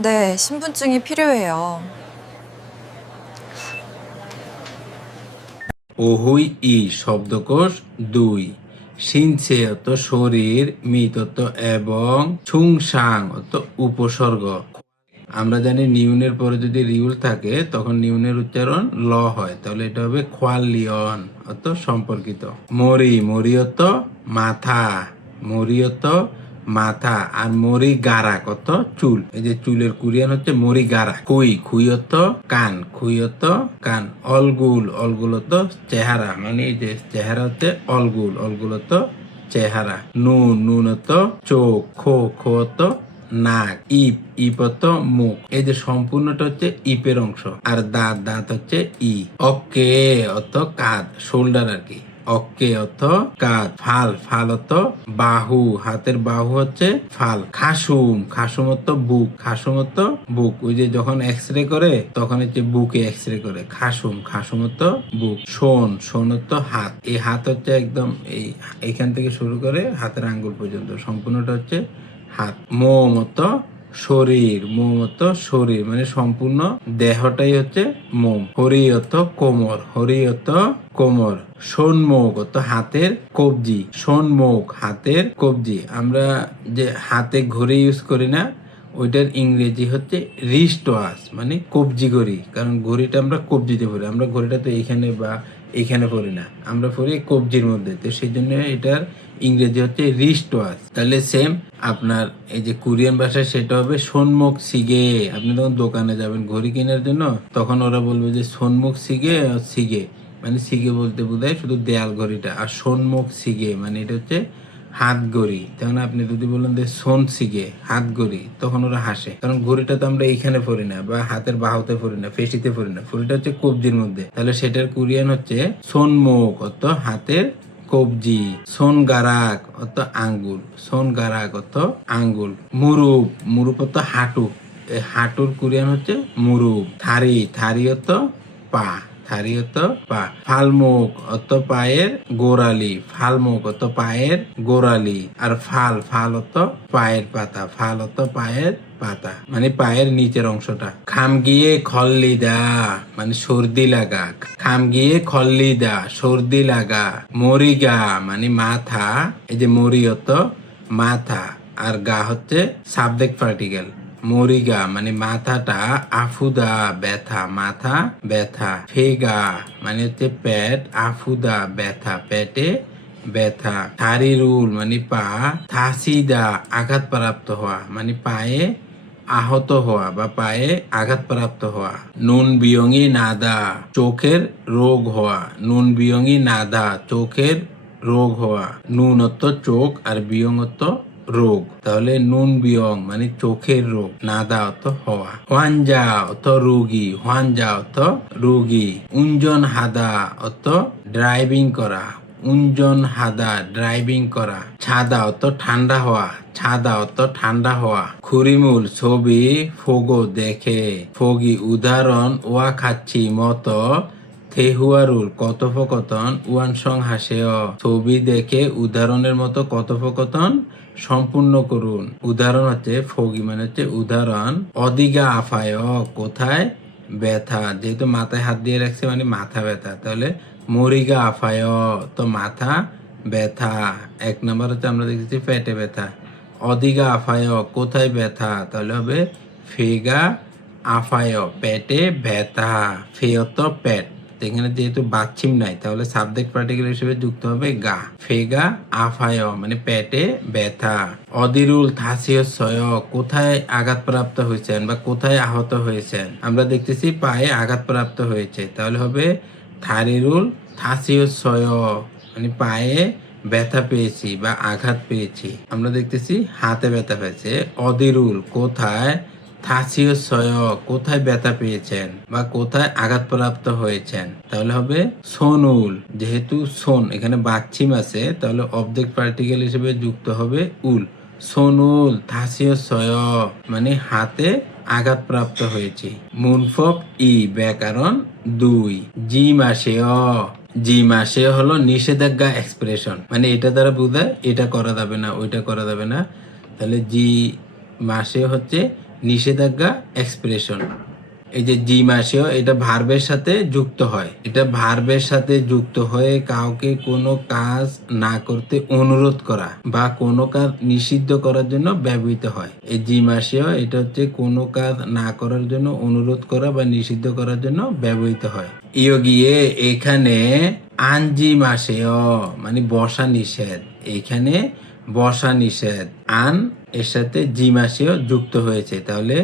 네, 신분증이 필요해요. ওহুই ই শব্দকোষ 2, সিনসে অত শরীর, মিত অত এবং, ছুংসাং অত উপসর্গ। আমরা জানি নিউনের পরে যদি রিউল থাকে তখন নিউনের উচ্চারণ ল হয়, তাহলে এটা হবে খোয়ালিয়ন অত সম্পর্কিত। মরি, মরিয়ত মাথা, মরিয়ত মাথা, আর মরি গারা কত চুল, এই যে চুলের কোরিয়ান হচ্ছে মরি গারা। খুই, খুইয়ত কান, খুইয়ত কান। অলগুল, অলগুলত চেহারা মানে এই যে চেহারা হচ্ছে অলগুল, অলগুলত চেহারা। নুন, নুনত চোখ। খো, খোত নাক। ইপ, ইপত মুখ, এই যে সম্পূর্ণটা হচ্ছে ইপের অংশ, আর দাঁত, দাঁত হচ্ছে ই। অকে অত কাঁধ, শোল্ডার আর কি, অকে অত কাঁধ। ফাল, ফাল অত বাহু, হাতের বাহু হচ্ছে ফাল। খাসুম, খাসুম অত বুক, খাসুম অত বুক, ওই যে যখন এক্স রে করে তখন হচ্ছে বুকে এক্স রে করে। খাসুম, খাসুম অত বুক। শোন, শোন অত হাত, এই হাত হচ্ছে একদম এই এখান থেকে শুরু করে হাতের আঙ্গুল পর্যন্ত সম্পূর্ণটা হচ্ছে হাত। মোম অত শরীর, মোম অত শরীর মানে সম্পূর্ণ দেহটাই হচ্ছে মোম। হরিয়ত কোমর, হরিয়ত কোমর। সন্মুখ অত হাতের কবজি, সন্মুখ হাতের কবজি। আমরা যে হাতে ঘড়ি ইউজ করি না, ওইটার ইংরেজি হচ্ছে রিস্ট ওয়াচ মানে কবজি ঘড়ি, কারণ ঘড়িটা আমরা কবজিতে পড়ি, আমরা ঘড়িটা তো এখানে বা এখানে পড়ি না, আমরা পড়ি কবজির মধ্যে, তো সেই জন্য এটার ইংরেজি হচ্ছে রিস্ট ওয়াচ। তাহলে সেম আপনার এই যে কোরিয়ান ভাষায় সেটা হবে সোনমুখ সিগে। আপনি তখন দোকানে যাবেন ঘড়ি কেনার জন্য, তখন ওরা বলবে যে সোনমুখ সিগে সিগে, মানে সিগে বলতে বোঝায় শুধু দেয়াল ঘড়িটা, আর সোনমুখ সিগে মানে এটা হচ্ছে হাত ঘড়ি। তখন আপনি যদি বলেন যে সোন সিগে হাত ঘড়ি, তখন ওরা হাসে, কারণ ঘড়িটা তো আমরা এখানে পরি না বা হাতের বাহুতে পরি না, পেশিতে পরি না, ঘড়িটা হচ্ছে কবজির মধ্যে। তাহলে সেটার কোরিয়ান হচ্ছে সোনমুখ অর্থ হাতের কবজি, সোন গারাক অর্থ আঙ্গুল, সোন গারাক অর্থ আঙ্গুল, মুরুপ মুরুপ অর্থ হাঁটু, এই হাঁটুর কোরিয়ান হচ্ছে মুরুপ, থারি থারি অর্থ পা, থারি অর্থ পা, ফালমুখ অর্থ পায়ের গোড়ালি, ফালমুখ অর্থ পায়ের গোড়ালি, আর ফাল ফাল অর্থ পায়ের পাতা, ফাল অর্থ পায়ের পাতা মানে পায়ের নিচের অংশটা। খাম গিয়ে খল্লিদা মানে সর্দি লাগা, খাম গিয়ে খল্লিদা সর্দি লাগা, মরিগা মানে মাথা, এই যে মরি অর্থ মাথা, আর গা হচ্ছে সাবজেক্ট পার্টিকেল, মরিগা মানে মাথাটা, আফুদা ব্যথা মাথা ব্যথা, ফেগা মানে হচ্ছে পেট, আফুদা ব্যথা পেটে ব্যথা, থারিরুল মানে পা, থাসিদা আঘাতপ্রাপ্ত হওয়া মানে পায়ে আহত হওয়া বা পায়ে আঘাতপ্রাপ্ত হওয়া, নুন বিয়ঙ্গি নাদা চোখের রোগ হওয়া, নুন বিয়ঙ্গি নাদা চোখের রোগ হওয়া, নুন অর্থ চোখ আর বিয়ং অর্থ রোগ, তাহলে নুন বিয়ং মানে চোখের রোগ, নাদা অর্থ হওয়া, হোয়ানজা অর্থ রোগী, হোয়ানজা অর্থ রোগী, উঞ্জন হাদা অর্থ ড্রাইভিং করা, উঞ্জন হাদা ড্রাইভিং করা, ছাদা অর্থ ঠান্ডা হওয়া, ছাদা অর্থ ঠান্ডা হওয়া, খুরিমুল ছবি, ফোগো দেখে, ফগি উদাহরণ, ওয়া খাচ্ছি মতো, থেহুয়ারুল কথোপকথন, উয়ানসং হাসেয় ছবি দেখে উদাহরণের মতো কথোপকথন সম্পূর্ণ করুন। উদাহরণ হচ্ছে ফগি মানে হচ্ছে উদাহরণ, অদিগা আফায় কোথায় ব্যথা, যেহেতু মাথায় হাত দিয়ে রাখছে মানে মাথা ব্যথা, তাহলে মরিগা আফায় তো মাথা ব্যথা। এক নম্বর হচ্ছে আমরা দেখেছি পেটে ব্যথা, অদিগা আফায় কোথায় ব্যথা, তাহলে হবে ফেগা আফায় পেটে ব্যথা, ফেয়ত পেট, এখানে যেহেতু বাচ্চিম নাই তাহলে সাবজেক্ট পার্টিকেল হিসেবে যুক্ত হবে গা, ফেগা আফায় মানে পেটে ব্যথা, অদিরুল থাসিয়সয় কোথায় আঘাতপ্রাপ্ত হয়েছেন বা কোথায় আহত হয়েছেন, আমরা দেখতেছি পায়ে আঘাতপ্রাপ্ত হয়েছে, তাহলে হবে থারিরুল থাসিয়সয় মানে পায়ে ব্যথা পেয়েছি বা আঘাত পেয়েছি। আমরা দেখতেছি হাতে ব্যথা পেয়েছে, অদিরুল কোথায়, থাসিয়সয় কোথায় ব্যথা পেয়েছেন বা কোথায় আঘাতপ্রাপ্ত হয়েছেন, তাহলে হবে সোনুল, যেহেতু সোন এখানে বাচ্চিম আছে তাহলে অবজেক্ট পার্টিকেল হিসেবে যুক্ত হবে উল, সোনুল থাসিয়সয় মানে হাতে আঘাতপ্রাপ্ত হয়েছি। মুনফক ই ব্যাকরণ 2, জি মাসে জি মাসে হলো নিষেধাজ্ঞা এক্সপ্রেশন, মানে এটা দ্বারা বোঝায় এটা করা যাবে না ওইটা করা যাবে না, তাহলে জি মাসে হচ্ছে নিষেধাজ্ঞা এক্সপ্রেশন। এই যে জি মাসেও এটা ভার্বের সাথে যুক্ত হয়, এটা ভার্বের সাথে যুক্ত হয়ে কাউকে কোনো কাজ না করতে অনুরোধ করা বা কোনো কাজ নিষিদ্ধ করার জন্য ব্যবহৃত হয়। এই জি মাসেও এটা হচ্ছে কোনো কাজ না করার জন্য অনুরোধ করা বা নিষিদ্ধ করার জন্য ব্যবহৃত হয়। ইয় গিয়ে এখানে আনজি মাসেও মানে বসা নিষেধ, এখানে বসা নিষেধ, আন এর সাথে জি মাসেও যুক্ত হয়েছে, তাহলে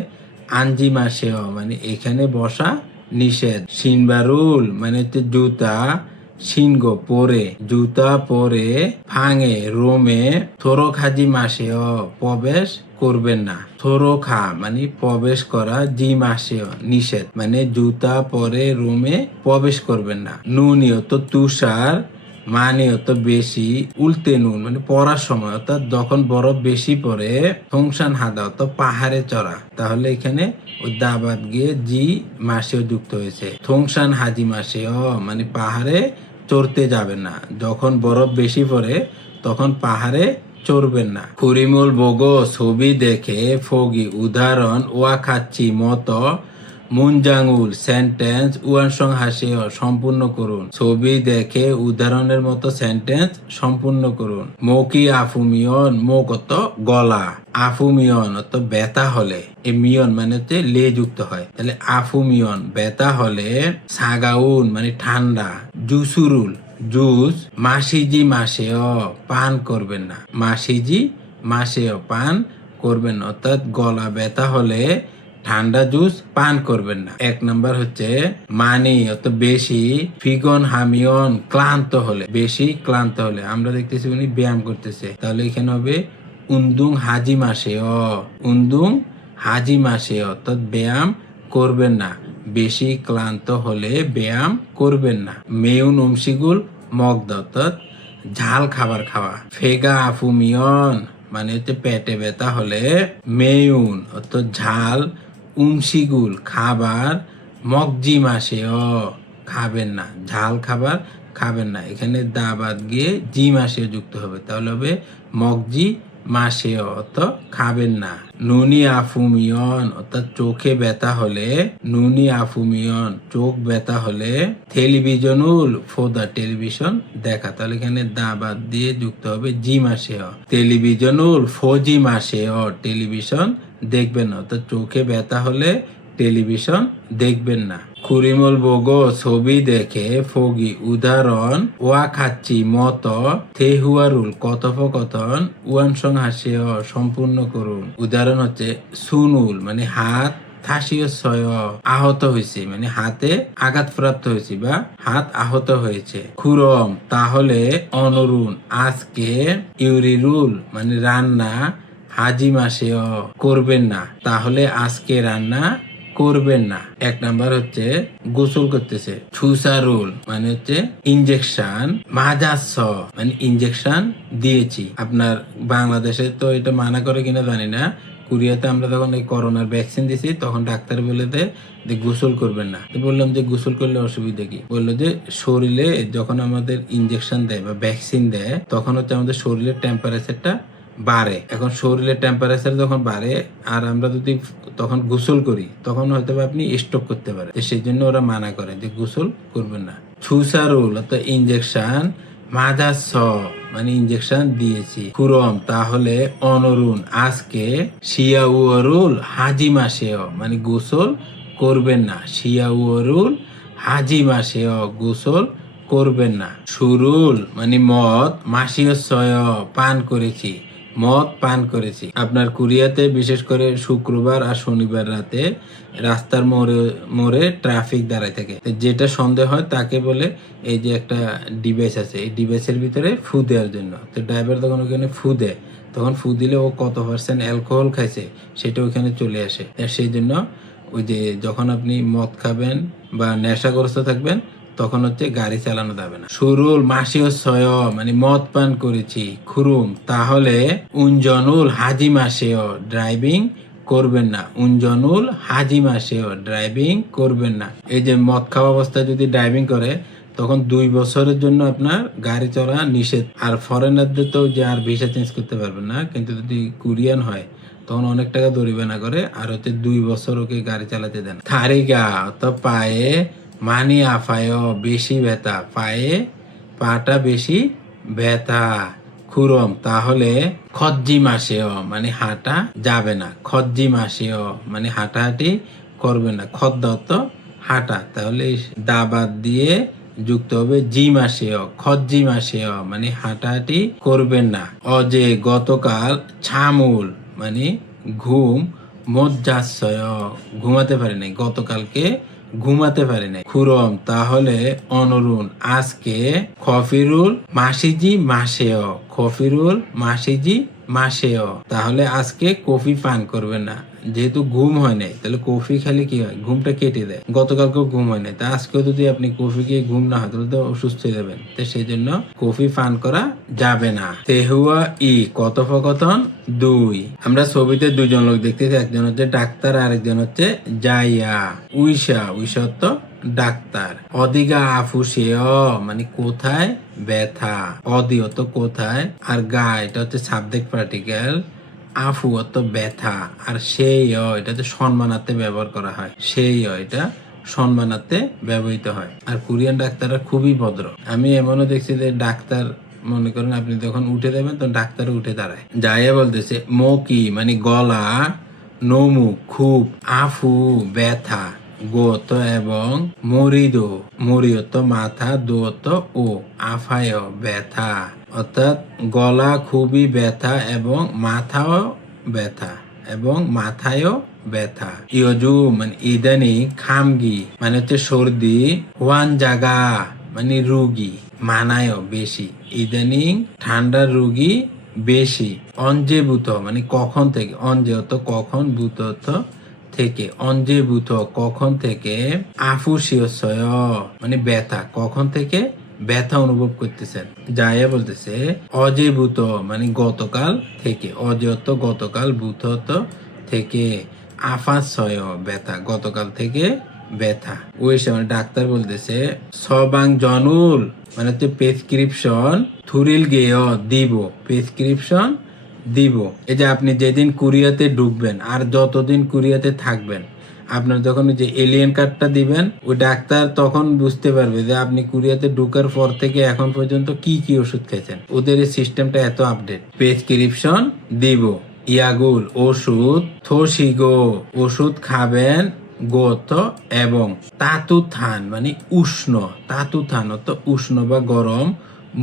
আনজি মাসেও মানে এখানে বসা নিষেধ। সিনবারুল মানে হচ্ছে জুতা, সিনগো পরে, জুতা পরে, ফাঙে রোমে, থোরোখাজি মাসেও প্রবেশ করবেন না, থোরোখা মানে প্রবেশ করা, জি মাসেও নিষেধ মানে জুতা পরে রোমে প্রবেশ করবেন না। নুনিয়ত তুষার মানে হতো বেশি, উল্টে নুন মানে পড়ার সময় অর্থাৎ যখন বরফ বেশি পড়ে, থংসান হাদা অত পাহাড়ে চড়া, তাহলে এখানে ওই দাবাত গিয়ে জি মাসেও যুক্ত হয়েছে। থংসান হাজি মাসেও মানে পাহাড়ে চড়তে যাবেন না, যখন বরফ বেশি পড়ে তখন পাহাড়ে চড়বেন না। খুরিমুল বগো ছবি দেখে, ফগি উদাহরণ, ওয়া খাচ্ছি মতো, মুনজাঙ্গুল সেন্টেন্স, উয়ানসং হাসিও সম্পূর্ণ করুন, ছবি দেখে উদাহরণের মতো সেন্টেন্স সম্পূর্ণ করুন। মৌকি আফুমিয়ন, মো কত গলা, আফুমিয়ন অত ব্যথা হলে, এই মিয়ন মানে হচ্ছে লে যুক্ত হয়, তাহলে আফুমিয়ন ব্যথা হলে, সাগাউন মানে ঠান্ডা, জুসুরুল জুস মাসিজি মাসেও পান করবেন না। মাসিজি মাসেও পান করবেন না, অর্থাৎ গলা ব্যথা হলে ঠান্ডা জুস পান করবেন না। 1 নাম্বার হচ্ছে মানি অর্থাৎ বেশি, ফিগন হামিয়ন ক্লান্ত হলে, বেশি ক্লান্ত হলে। আমরা দেখতেছি উনি ব্যায়াম করতেছে, তাহলে এখানে হবে উন্দুং হাজি মাসেও, উন্দুং হাজি মাসেও, অর্থাৎ ব্যায়াম করবেন না। বেশি ক্লান্ত হলে ব্যায়াম করবেন না। মেউন উমসিগুল মগদা, অর্থাৎ ঝাল খাবার খাওয়া। ফেগা আফুমিয়ন মানে হচ্ছে পেটে ব্যথা হলে মেউন অর্থাৎ ঝাল, উমসিগুল খাবার, মগজি মাসেও খাবেন না, ঝাল খাবার খাবেন না। এখানে দা বাদ গিয়ে জি মাসেও যুক্ত হবে, তাহলে হবে মগজি মাসেও অর্থাৎ খাবেন না। নুনি আফুমিয়ন অর্থাৎ চোখে ব্যথা হলে, নুনি আফুমিয়ন চোখ ব্যথা হলে টেলিভিশনুল ফোদা টেলিভিশন দেখা, তাহলে এখানে দা বাদ দিয়ে যুক্ত হবে জি মাসেও। টেলিভিশনুল ফোজি মাসেও টেলিভিশন দেখবেন না, অর্থাৎ চোখে ব্যথা হলে টেলিভিশন দেখবেন না। খুরিমল বোগো ছবি দেখে ফগি উদাহরণ ওয়া খাচ্ছি মত থেহুয়ারুল কথোপকথন ওয়ানসং হাসিও সম্পূর্ণ করুন। উদাহরণ হচ্ছে সুনুল মানে হাত, থাসিয়সয় আহত হয়েছে মানে হাতে আঘাতপ্রাপ্ত হয়েছে বা হাত আহত হয়েছে। খুরম তাহলে অনরুন আজকে, ইউরিরুল মানে রান্না, হাজি মাসেও করবেন না, তাহলে আজকে রান্না করবেন না। 1 নাম্বার হচ্ছে গোসল করতেছে, ছুসারুল মানে হচ্ছে ইনজেকশন, মাজাস মানে ইনজেকশন দিয়েছি। আপনার বাংলাদেশে তো এটা মানা করে কিনা জানি না, কোরিয়াতে আমরা যখন এই করোনার ভ্যাকসিন দিছি তখন ডাক্তার বলে দেয় যে গোসল করবেন না। তো বললাম যে গোসল করলে অসুবিধা কি? বললো যে শরীরে যখন আমাদের ইনজেকশন দেয় বা ভ্যাকসিন দেয় তখন হচ্ছে আমাদের শরীরের টেম্পারেচারটা বাড়ে। এখন শরীরের টেম্পারেচার যখন বাড়ে আর আমরা যদি তখন গোসল করি তখন হয়তো আপনি স্ট্রোক করতে পারে, সেই জন্য ওরা মানা করে যে গোসল করবেন না। ছুসারুল অর্থাৎ ইনজেকশন, মাজাস মানে ইনজেকশন দিয়েছি। খুরম তাহলে অনরুন আজকে, শিয়াউরুল হাজি মাসেও মানে গোসল করবেন না, শিয়াউরুল হাজি মাসেও গোসল করবেন না। সুরুল মানে মদ, মাসিয়সয় পান করেছি, মদ পান করেছি। আপনার কোরিয়াতে বিশেষ করে শুক্রবার আর শনিবার রাতে রাস্তার মোড়ে ট্রাফিক দাঁড়ায় থাকে, যেটা সন্দেহ হয় তাকে বলে এই যে একটা ডিভাইস আছে, এই ডিভাইসের ভিতরে ফু দেওয়ার জন্য। তো ড্রাইভার তখন ওখানে ফু দেয়, তখন ফু দিলে ও কত পার্সেন্ট অ্যালকোহল খাইছে সেটা ওখানে চলে আসে। সেই জন্য ওই যে যখন আপনি মদ খাবেন বা নেশাগ্রস্ত থাকবেন তখন হচ্ছে গাড়ি চালানো যাবে না। সুরুল মাসিও সয় মানে মদ পান করেছি। খুরুম তাহলে উনজনুল হাজি মাসেও ড্রাইভিং করবেন না, উনজনুল হাজি মাসেও ড্রাইভিং করবেন না। এই যে মদ খাওয়া অবস্থায় যদি ড্রাইভিং করে তখন 2 বছরের জন্য আপনার গাড়ি চলা নিষেধ। আর ফরেনারদের তো যে আর ভিসা চেঞ্জ করতে পারবেন না, কিন্তু যদি কোরিয়ান হয় তখন অনেক টাকা জরিমানা করে আর হচ্ছে 2 বছর ওকে গাড়ি চালাতে দেন। থারিগা তো পায়ে মানি আফায় বেশি ব্যথা, পায়ে পাটা বেশি ব্যথা। খুরম তাহলে খজ্জি মাসেও মানে হাঁটা যাবে না, খজ্জি মাসেও মানে হাঁটাহাঁটি করবে না। খদ্দা তো হাঁটা, তাহলে দাবাদ দিয়ে যুক্ত হবে জি মাসেও, খজ্জি মাসেও মানে হাঁটাহাঁটি করবেন না। অজে গতকাল, ছামুল মানে ঘুম, মজ্জাশয় ঘুমাতে পারে নাই, গতকালকে ঘুমাতে পারে নাই। খুরম তাহলে অনরুন আজকে, খফিরুল মাসিজি মাসেও, খফিরুল মাসিজি মাসেও তাহলে আজকে কফি পান করবে না। যেহেতু ঘুম হয় নাই তাহলে কফি খেলে কি হয়, ঘুমটা কেটে দেয়। গতকালকেও ঘুম হয় নাই, তা আজকেও যদি আপনি কফি খেয়ে ঘুম না হয় তাহলে তো অসুস্থ হয়ে যাবেন, তো সেই জন্য কফি পান করা যাবে না। তেহুয়া ই কথোপকথন 2। আমরা ছবিতে 2 জন লোক দেখতেছি, একজন হচ্ছে ডাক্তার আর একজন হচ্ছে জাইয়া। উইসা তো ডাক্তার। অদিগা আফুসেও মানে কোথায় ব্যথা, অদিও তো কোথায়, আর গা এটা হচ্ছে সাবজেক্ট পার্টিকেল, আফু অত ব্যথা, আর সেই এটা তো সম্মানার্থে ব্যবহার করা হয়, সেই এটা সম্মানার্থে ব্যবহৃত হয়। আর কোরিয়ান ডাক্তাররা খুবই ভদ্র। আমি এমনও দেখছি যে ডাক্তার মনে করেন আপনি যখন উঠে দেবেন তখন ডাক্তার উঠে দাঁড়ায়। যাইয়া বলতেছে মোকি মানে গলা, নমু খুব, আফু ব্যথা, গো অর্থ এবং, মরিদো, মরি অর্থ মাথা, দো অর্থ ও, আফায় ব্যথা অর্থাৎ গলা খুবই ব্যথা এবং মাথাও ব্যথা এবং মাথায়ও ব্যথা। ইয়জু মানে ইদানিং, খামগি মানে হচ্ছে সর্দি, ওয়ান জাগা মানে রুগী, মানায় বেশি, ইদানিং ঠান্ডার রুগী বেশি। অঞ্জেভূত মানে কখন থেকে, অঞ্জে অর্থ কখন, ভূত অর্থ থেকে, অঞ্জেভূত কখন থেকে, আফুসিয়সয় মানে ব্যথা, কখন থেকে ব্যথা অনুভব করতেছেন। যাইয়া বলতেছে অজেভূত মানে গতকাল থেকে, অজে অর্থ গতকাল, ভূত অর্থ থেকে, আফাসয় ব্যথা, গতকাল থেকে ব্যথা। ওই সময় ডাক্তার বলতেছে সবাং জনুল মানে হচ্ছে প্রেসক্রিপশন, থুরিল গেয় দিব, প্রেসক্রিপশন দিব। এই যে আপনি যেদিন কুরিয়াতে ঢুকবেন আর যতদিন কুরিয়াতে থাকবেন, আপনার যখন ওই যে এলিয়েন কার্ডটা দিবেন, ওই ডাক্তার তখন বুঝতে পারবে যে আপনি কুরিয়াতে ঢুকার পর থেকে এখন পর্যন্ত কি কি ওষুধ খেয়েছেন। ওদের এই সিস্টেমটা এত আপডেট। প্রেসক্রিপশন দিব, ইয়াগুল ওষুধ, থোসিগো ওষুধ খাবেন, গোত এবং, তাতুথান মানে উষ্ণ, তাতুথান অর্থ উষ্ণ বা গরম,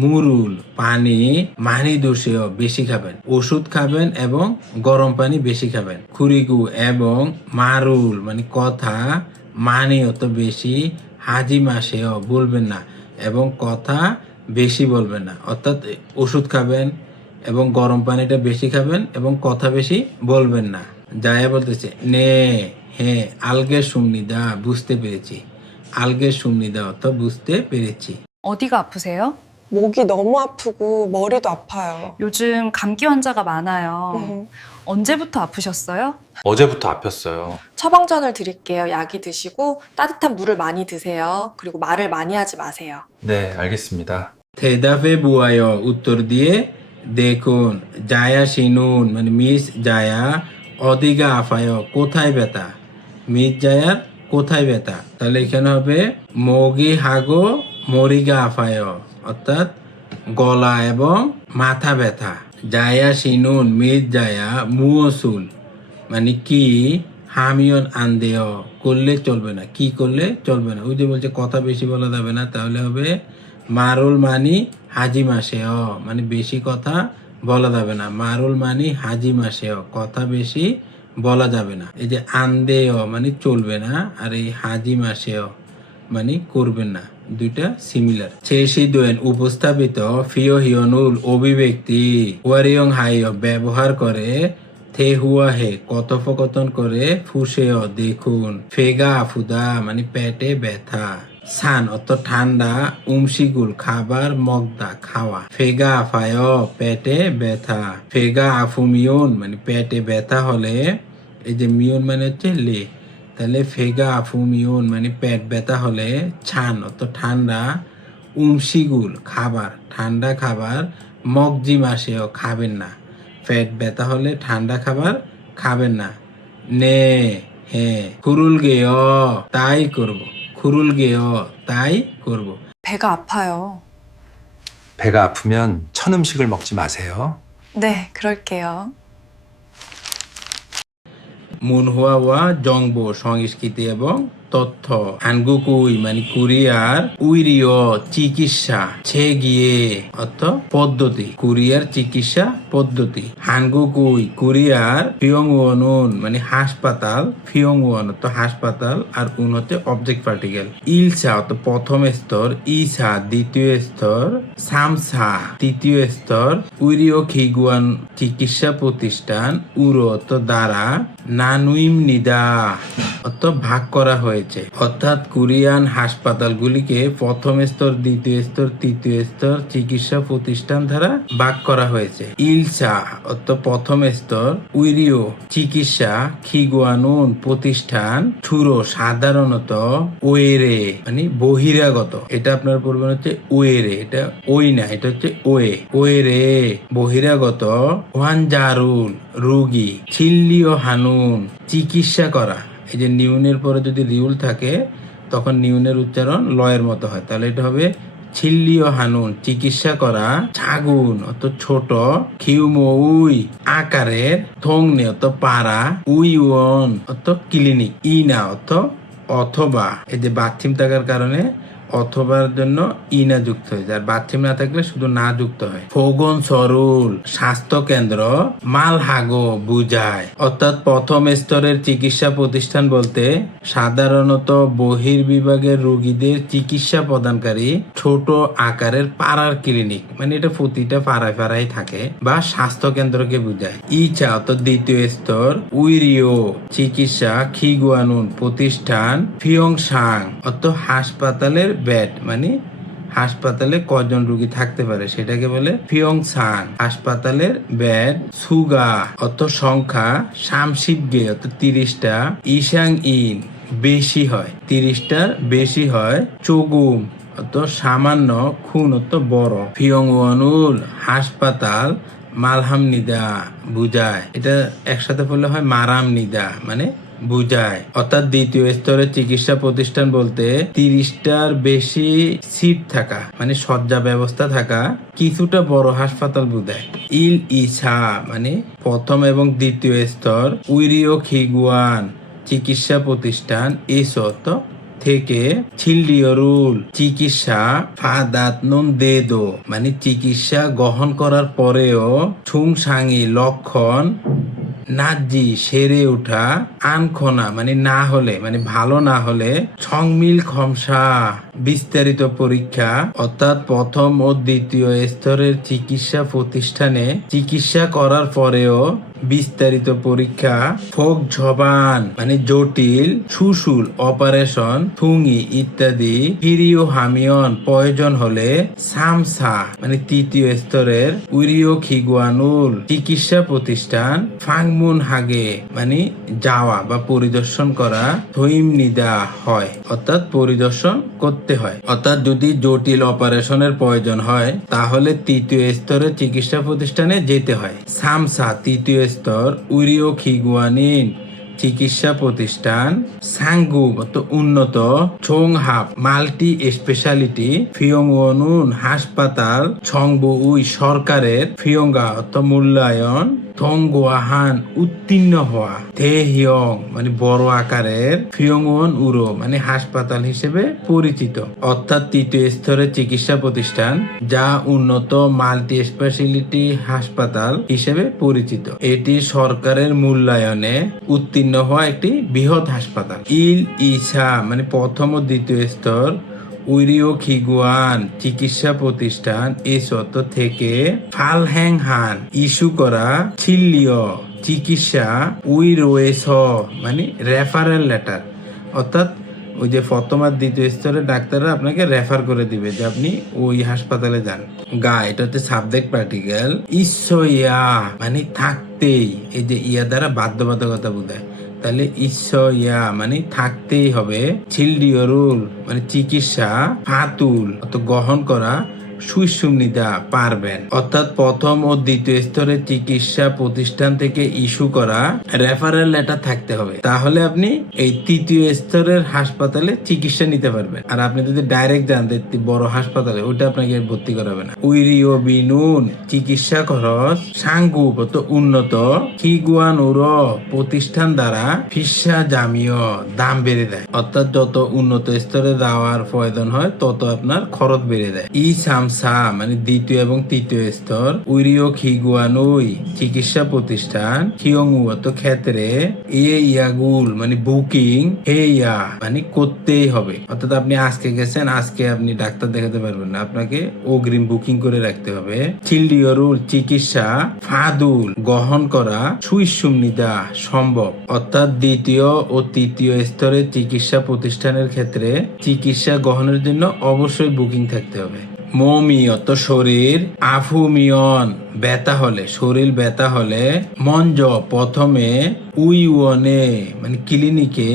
মুরুল পানি, মানি দোষেও বেশি খাবেন, ওষুধ খাবেন এবং গরম পানি বেশি খাবেন। খুরিগু এবং, মারুল মানে কথা, মানি অত বেশি, হাজি মাসেও বলবেন না এবং কথা বেশি বলবেন না। অর্থাৎ ওষুধ খাবেন এবং গরম পানিটা বেশি খাবেন এবং কথা বেশি বলবেন না। যায়া বলতেছে নে হ্যাঁ, আলগে সুমনিদা বুঝতে পেরেছি, আলগে সুমনিদা অর্থ বুঝতে পেরেছি। 어디가 아프세요? 목이 너무 아프고 머리도 아파요. 요즘 감기 환자가 많아요. 언제부터 아프셨어요? 어제부터 아팠어요. 처방전을 드릴게요. 약이 드시고 따뜻한 물을 많이 드세요. 그리고 말을 많이 하지 마세요. 네, 알겠습니다. 대답해 보아요. উত্তর দিয়ে দেখুন। জায়া শিনুন মানে মিস জায়া, অদিগা আফায় কোথায় ব্যথা, মিস জায়ার কোথায় ব্যথা। তাহলে এখানে হবে মগি হাগো মরিগা আফায় অর্থাৎ গলা এবং মাথা ব্যথা। জায়া শিনুন মিস জায়া মুয়সুল মানে কি, হামিয়ন আন্দেয় করলে চলবে না, কি করলে চলবে না। ওই যে বলছে কথা বেশি বলা যাবে না, তাহলে হবে মারুল মানি হাজি মাসেও মানে বেশি কথা বলা যাবে না, মারুল মানি হাজি মাসেও কথা বেশি বলা যাবে না। এই যে আন্দেয় মানে চলবে না, আর এই হাজি মাসেও মানে করবেন না, দুইটা সিমিলার। ছেশিদোয়েন উপস্থাপিত, ফিও হিয়নুল অভিব্যক্তি, ওয়ারিয়ং হাইয় ব্যবহার করে, থে হুয়া হে কথোপকথন করে, ফুসেও দেখুন, ফেগা আফুদা মানে পেটে ব্যথা, সান অত ঠান্ডা, উমশিগুল খাবার, মগদা খাওয়া, ফেগা আফায় পেটে ব্যথা, ফেগা আফুমিয়ন মানে পেটে ব্যথা হলে, এই যে মিয়ন মানে হচ্ছে লে, তাহলে ফেগা আফুমিয়ন মানে পেট ব্যথা হলে, ছান অত ঠান্ডা, উমশিগুল খাবার, ঠান্ডা খাবার, মগজি মাসেও খাবেন না, পেট ব্যথা হলে ঠান্ডা খাবার খাবেন না। নে হ্যাঁ, খুরুল গেয় তাই করব, খুরুল গেয় তাই করব। 배가 아파요. 배가 아프면 천 음식을 먹지 마세요. 네, 그럴게요. মুনহুয়া জংবো সংস্কৃতি এবং তথ্য, হানগুকুই মানে কুরিয়ার, উইরিও চিকিৎসা, ছে গিয়ে অর্থ পদ্ধতি, কুরিয়ার চিকিৎসা পদ্ধতি, হানগুকুই কুরিয়ার, ফিয়ংওয়ানুন মানে হাসপাতাল, ফিয়ংওয়ান অর্থ হাসপাতাল, আর উন হচ্ছে অবজেক্ট পার্টিকেল, ইলসা অর্থ প্রথম স্তর, ইসা দ্বিতীয় স্তর, সামসা তৃতীয় স্তর, উইরিও খিগুয়ান চিকিৎসা প্রতিষ্ঠান, উরো অর্থ দ্বারা, নানুইম নিদা অর্থ ভাগ করা হয়েছে। অর্থাৎ কোরিয়ান হাসপাতালগুলিকে প্রথম স্তর, দ্বিতীয় স্তর, তৃতীয় স্তর চিকিৎসা প্রতিষ্ঠান দ্বারা ভাগ করা হয়েছে। ইলসা অর্থ প্রথম স্তর, উইরিও চিকিৎসা, খিগুয়ানুন প্রতিষ্ঠান, ছুরো সাধারণত, ওয়েরে মানে বহিরাগত, এটা আপনার পড়বেন হচ্ছে ওয়েরে, এটা ওই না, এটা হচ্ছে ওয়ে, ওয়েরে বহিরাগত, ওয়ানজারুল রোগী, ছিল্লিও হানুন চিকিৎসা করা। এই যে নিউনের পরে যদি রিউল থাকে তখন নিউনের উচ্চারণ লয়ের মতো হয়, তাহলে এটা হবে ছিল্লিও হানুন চিকিৎসা করা, ছাগুন অত ছোট, খিউমউই আকারের, থংনে অত পাড়া, উইওন অত ক্লিনিক, ইনা অত অথবা এই যে বাথিম থাকার কারণে অথবার জন্য ইনা যুক্ত হয়ে যায়, আর বাথিম না থাকলে শুধু না যুক্ত হয়। ফোগন সরুল স্বাস্থ্য কেন্দ্র মালহাগো বুঝায়, অর্থাৎ প্রথম স্তরের চিকিৎসা প্রতিষ্ঠান বলতে সাধারণত বহির্বিভাগের রোগীদের চিকিৎসা প্রদানকারী ছোট আকারের পাড়ার ক্লিনিক, মানে এটা প্রতিটা পাড়ায় পাড়ায় থাকে, বা স্বাস্থ্য কেন্দ্রকে বুঝায়। ইচা অর্থাৎ দ্বিতীয় স্তর উইরিও চিকিৎসা খিগুয়ানুন প্রতিষ্ঠান ফিয়ংসাং অর্থাৎ হাসপাতালের বেড, মানে হাসপাতালে কজন রোগী থাকতে পারে সেটাকে বলে ফিয়ংসাং হাসপাতালের বেড। সুগা অর্থ সংখ্যা সামশিবগে অর্থ 30টা। ইসাং ইন বেশি হয়, 30টার বেশি হয়। চগুম অর্থ সামান্য, খুন অর্থ বড়। ফিয়ংওয়ানুল হাসপাতাল মালহাম নিদা বুঝায়, এটা একসাথে বললে হয় মারাম নিদা, মানে বুঝায়। অর্থাৎ দ্বিতীয় স্তরের চিকিৎসা প্রতিষ্ঠান বলতে 30টার বেশি সিট থাকা, মানে শয্যা ব্যবস্থা থাকা কিছুটা বড় হাসপাতাল বুঝায়। ইল ইসা মানে প্রথম এবং দ্বিতীয় স্তর। উইরিও খিগুয়ান চিকিৎসা প্রতিষ্ঠান এসত থেকে। ছিলডিওরুল চিকিৎসা ফাদাত নুন দেদো মানে চিকিৎসা গ্রহণ করার পরেও ছুংসাঙি লক্ষণ নাজি সেরে ওঠা। আনখোনা মানে না হলে, মানে ভালো না হলে। ছংমিল খমসা বিস্তারিত পরীক্ষা, অর্থাৎ প্রথম ও দ্বিতীয় স্তরের চিকিৎসা প্রতিষ্ঠানে চিকিৎসা করার পরেও বিস্তারিত পরীক্ষা। ফোক জবান মানে জটিল, সুশুল অপারেশন, থুঙ্গি ইত্যাদি। হিরিও হামিয়ন প্রয়োজন হলে। সামসা মানে তৃতীয় স্তরের উইরিও খিগুয়ানুল চিকিৎসা প্রতিষ্ঠান। ফাংমুন হাগে মানে যাওয়া বা পরিদর্শন করা। থইম নিদা হয় অর্থাৎ পরিদর্শন করতে হয়। অর্থাৎ যদি জটিল অপারেশনের প্রয়োজন হয় তাহলে তৃতীয় স্তরের চিকিৎসা প্রতিষ্ঠানে যেতে হয়। সামসা তৃতীয় স্তর উইরিও খিগুয়ানিন চিকিৎসা প্রতিষ্ঠান। সাংগু উন্নত। ছোংহাপ মাল্টি স্পেশালিটি। ফিয়ংওনুন হাসপাতাল। ছংবু উই সরকারের। ফিয়ংগা মূল্যায়ন। থংগুয়াহান উত্তীর্ণ হওয়া। থেহিয়ং মানে বড় আকারের। ফিয়ংওন উরো মানে হাসপাতাল হিসেবে পরিচিত। অর্থাৎ তৃতীয় স্তরের চিকিৎসা প্রতিষ্ঠান যা উন্নত মাল্টি স্পেশালিটি হাসপাতাল হিসেবে পরিচিত। এটি সরকারের মূল্যায়নে উত্তীর্ণ হওয়া একটি বৃহৎ হাসপাতাল। ইল ইসা মানে প্রথম ও দ্বিতীয় স্তর উইরিও খিগুয়ান চিকিৎসা প্রতিষ্ঠান এসত থেকে। ফালহ্যাং হান ইস্যু করা। ছিল্লিও চিকিৎসা। উইরোয়েস মানে রেফারেল লেটার, অর্থাৎ ওই যে প্রথম আর দ্বিতীয় স্তরের ডাক্তাররা আপনাকে রেফার করে দিবে যে আপনি ওই হাসপাতালে যান। গা এটা হচ্ছে সাবজেক্ট পার্টিকেল। ইয়া মানে থাকতেই, এই যে ইয়া দ্বারা বাধ্যবাধকতা বোঝায়, তাহলে ইয়া মানে থাকতেই হবে। ছিলডিওরুল মানে চিকিৎসা। ফাতুল অর্থাৎ গ্রহণ করা। সুইসুমনিদা পারবেন, অর্থাৎ প্রথম ও দ্বিতীয় স্তরের চিকিৎসা প্রতিষ্ঠান থেকে ইস্যু করা রেফারেল লেটার থাকতে হবে, তাহলে আপনি এই তৃতীয় স্তরের হাসপাতালে চিকিৎসা নিতে পারবেন। আর আপনি যদি ডাইরেক্ট যান বড় হাসপাতালে, ওইটা আপনাকে ভর্তি করাবে না। উইরিও বিনুন চিকিৎসা খরচ। সাংগুপ উন্নত। খিগুয়ান উরো প্রতিষ্ঠান দ্বারা ফিসা জামিও দাম বেড়ে দেয়, অর্থাৎ যত উন্নত স্তরে যাওয়ার প্রয়োজন হয় তত আপনার খরচ বেড়ে দেয়। ই সামসা মানে দ্বিতীয় এবং তৃতীয় স্তর। উইরিও খিগুয়ানুই চিকিৎসা প্রতিষ্ঠান। খিয়ংউ ক্ষেত্রে। ইয়াগুল মানে বুকিং। হে ইয়া মানে করতেই হবে, অর্থাৎ আপনি আজকে গেছেন, আজকে আপনি ডাক্তার দেখাতে পারবেন না, আপনাকে অগ্রিম বুকিং করে রাখতে হবে। ছিলডিওরুল চিকিৎসা। ফাদুল গ্রহণ করা। সুইসুমনিদা সম্ভব, অর্থাৎ দ্বিতীয় ও তৃতীয় স্তরের চিকিৎসা প্রতিষ্ঠানের ক্ষেত্রে চিকিৎসা গ্রহণের জন্য অবশ্যই বুকিং থাকতে হবে। মমি শরীর। আফুমিয়ন ব্যথা হলে, শরীর ব্যথা হলে। মঞ্জ প্রথমে। উইওনে মানে ক্লিনিকে।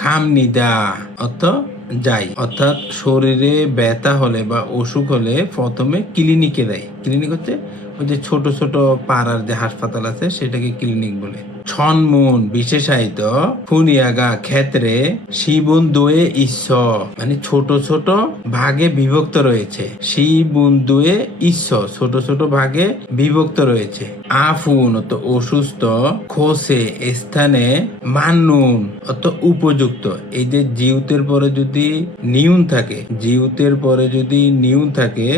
খামনিদা যাই, অর্থাৎ শরীরে ব্যথা হলে বা অসুখ হলে প্রথমে ক্লিনিকে দেয়। ক্লিনিক হচ্ছে ওই যে ছোট ছোট পাড়ার যে হাসপাতাল আছে সেটাকে ক্লিনিক বলে। ছনমুন বিশেষায়িত ফুনিয়াগা ক্ষেত্রে শিবুন্দুয়ে ইস্স মানে ছোট ছোট ভাগে বিভক্ত রয়েছে। শিবুন্দুয়ে ইস্স ছোট ছোট ভাগে বিভক্ত রয়েছে। আফুন অত অসুস্থ, খোসে স্থানে, মান্নুন অত উপযুক্ত। এই যে জিউতের পরে যদি নিউন থাকে, জিউতের পরে যদি নিউন থাকে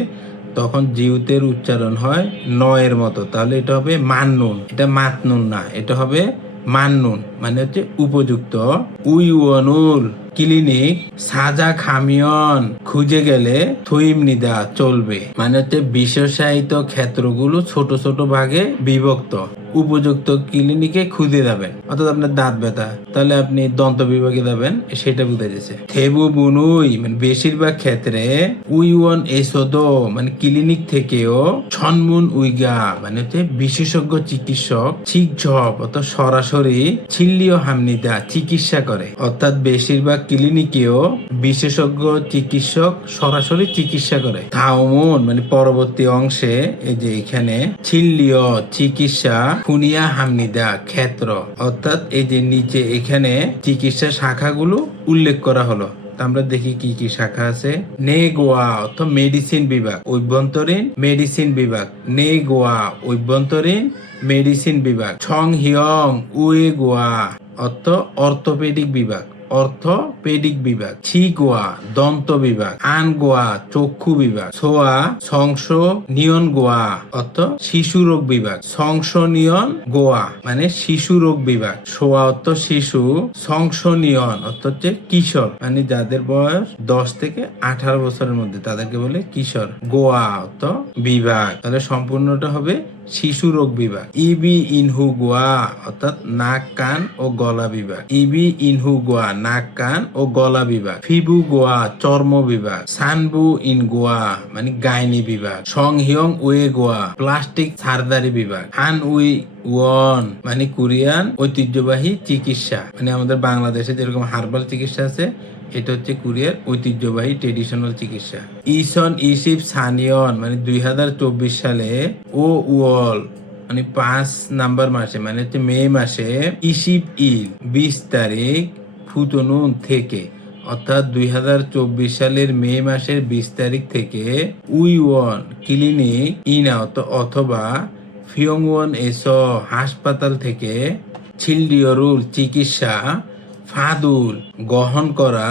তখন জিউতের উচ্চারণ হয় নয়ের মতো, তাহলে এটা হবে মান্নুন, এটা মাতনুন না, এটা হবে মান্নুন মানে হচ্ছে উপযুক্ত। উইওনুল ক্লিনিক সাজা খামিয়ন খুঁজে গেলে থুইম নিদা চলবে মানে হচ্ছে বিশেষায়িত ক্ষেত্রগুলো ছোট ছোট ভাগে বিভক্ত। উপযুক্ত ক্লিনিকে খুঁজে যাবেন, অর্থাৎ আপনার দাঁত ব্যথা, তাহলে আপনি দন্ত বিভাগে যাবেন, সেটা বুঝা যাচ্ছে। থেবু বুনুই মানে বেশিরভাগ ক্ষেত্রে উইওন এসোদো মানে ক্লিনিক থেকেও ছনমুন উইগা মানে হচ্ছে বিশেষজ্ঞ চিকিৎসক চিকঝপ অর্থাৎ সরাসরি ছিল্লিও হামনিদা চিকিৎসা করে, অর্থাৎ বেশিরভাগ ক্লিনিকেও বিশেষজ্ঞ চিকিৎসক সরাসরি চিকিৎসা করে। থাউমুন মানে পরবর্তী অংশে এই যে এখানে ছিল্লিও চিকিৎসা ফুনিয়া হামনিদা ক্ষেত্র, অর্থাৎ এই যে নিচে এখানে চিকিৎসা শাখাগুলো উল্লেখ করা হলো। আমরা দেখি কি কি শাখা আছে। নেগোয়া অর্থাৎ মেডিসিন বিভাগ, অভ্যন্তরীণ মেডিসিন বিভাগ। নেগোয়া অভ্যন্তরীণ মেডিসিন বিভাগ। ছং হিয়ং উয়েগোয়া অর্থ অর্থোপেডিক বিভাগ, অর্থোপেডিক বিভাগ। ছিগোয়া দন্ত বিভাগ। আনগোয়া চক্ষু বিভাগ। সোয়া সংস নিয়ন গোয়া অর্থ শিশু রোগ বিভাগ। সংস নিয়ন গোয়া মানে শিশু রোগ বিভাগ। সোয়া অর্থ শিশু, সংস নিয়ন অর্থ হচ্ছে কিশোর মানে যাদের বয়স 10 থেকে 18 বছরের মধ্যে তাদেরকে বলে কিশোর। গোয়া অর্থ বিভাগ, তাহলে সম্পূর্ণটা হবে শিশু রোগ বিভাগ। ইবি ইনহু গোয়া অর্থাৎ নাক কান ও গলা বিভাগ। ইবি ইনহু গোয়া নাক কান ও গলা বিভাগ। ফিবু গোয়া চর্ম বিভাগ। সানবু ইন গোয়া মানে গাইনি বিভাগ। সং হিয়ং উয়ে গোয়া প্লাস্টিক সার্জারি বিভাগ। হান উই ওয়ান মানে কোরিয়ান ঐতিহ্যবাহী চিকিৎসা মানে আমাদের বাংলাদেশে যেরকম হার্বাল চিকিৎসা আছে, এটা হচ্ছে কোরিয়ার ঐতিহ্যবাহী ট্রেডিশনাল চিকিৎসা। ইসন ইসিপ সানিয়ন মানে 2024 সালে ও উয়ল মানে 5 নাম্বার মাসে মানে হচ্ছে মে মাসে ইসিপ ইল 20 তারিখ ফুতনুন থেকে, অর্থাৎ 2024 সালের মে মাসের 20 তারিখ থেকে উইওন ক্লিনিক ইনা অথবা ফিয়ংওয়ান এস হাসপাতাল থেকে ছিলডিওরুল চিকিৎসা ফাদুল গ্রহণ করা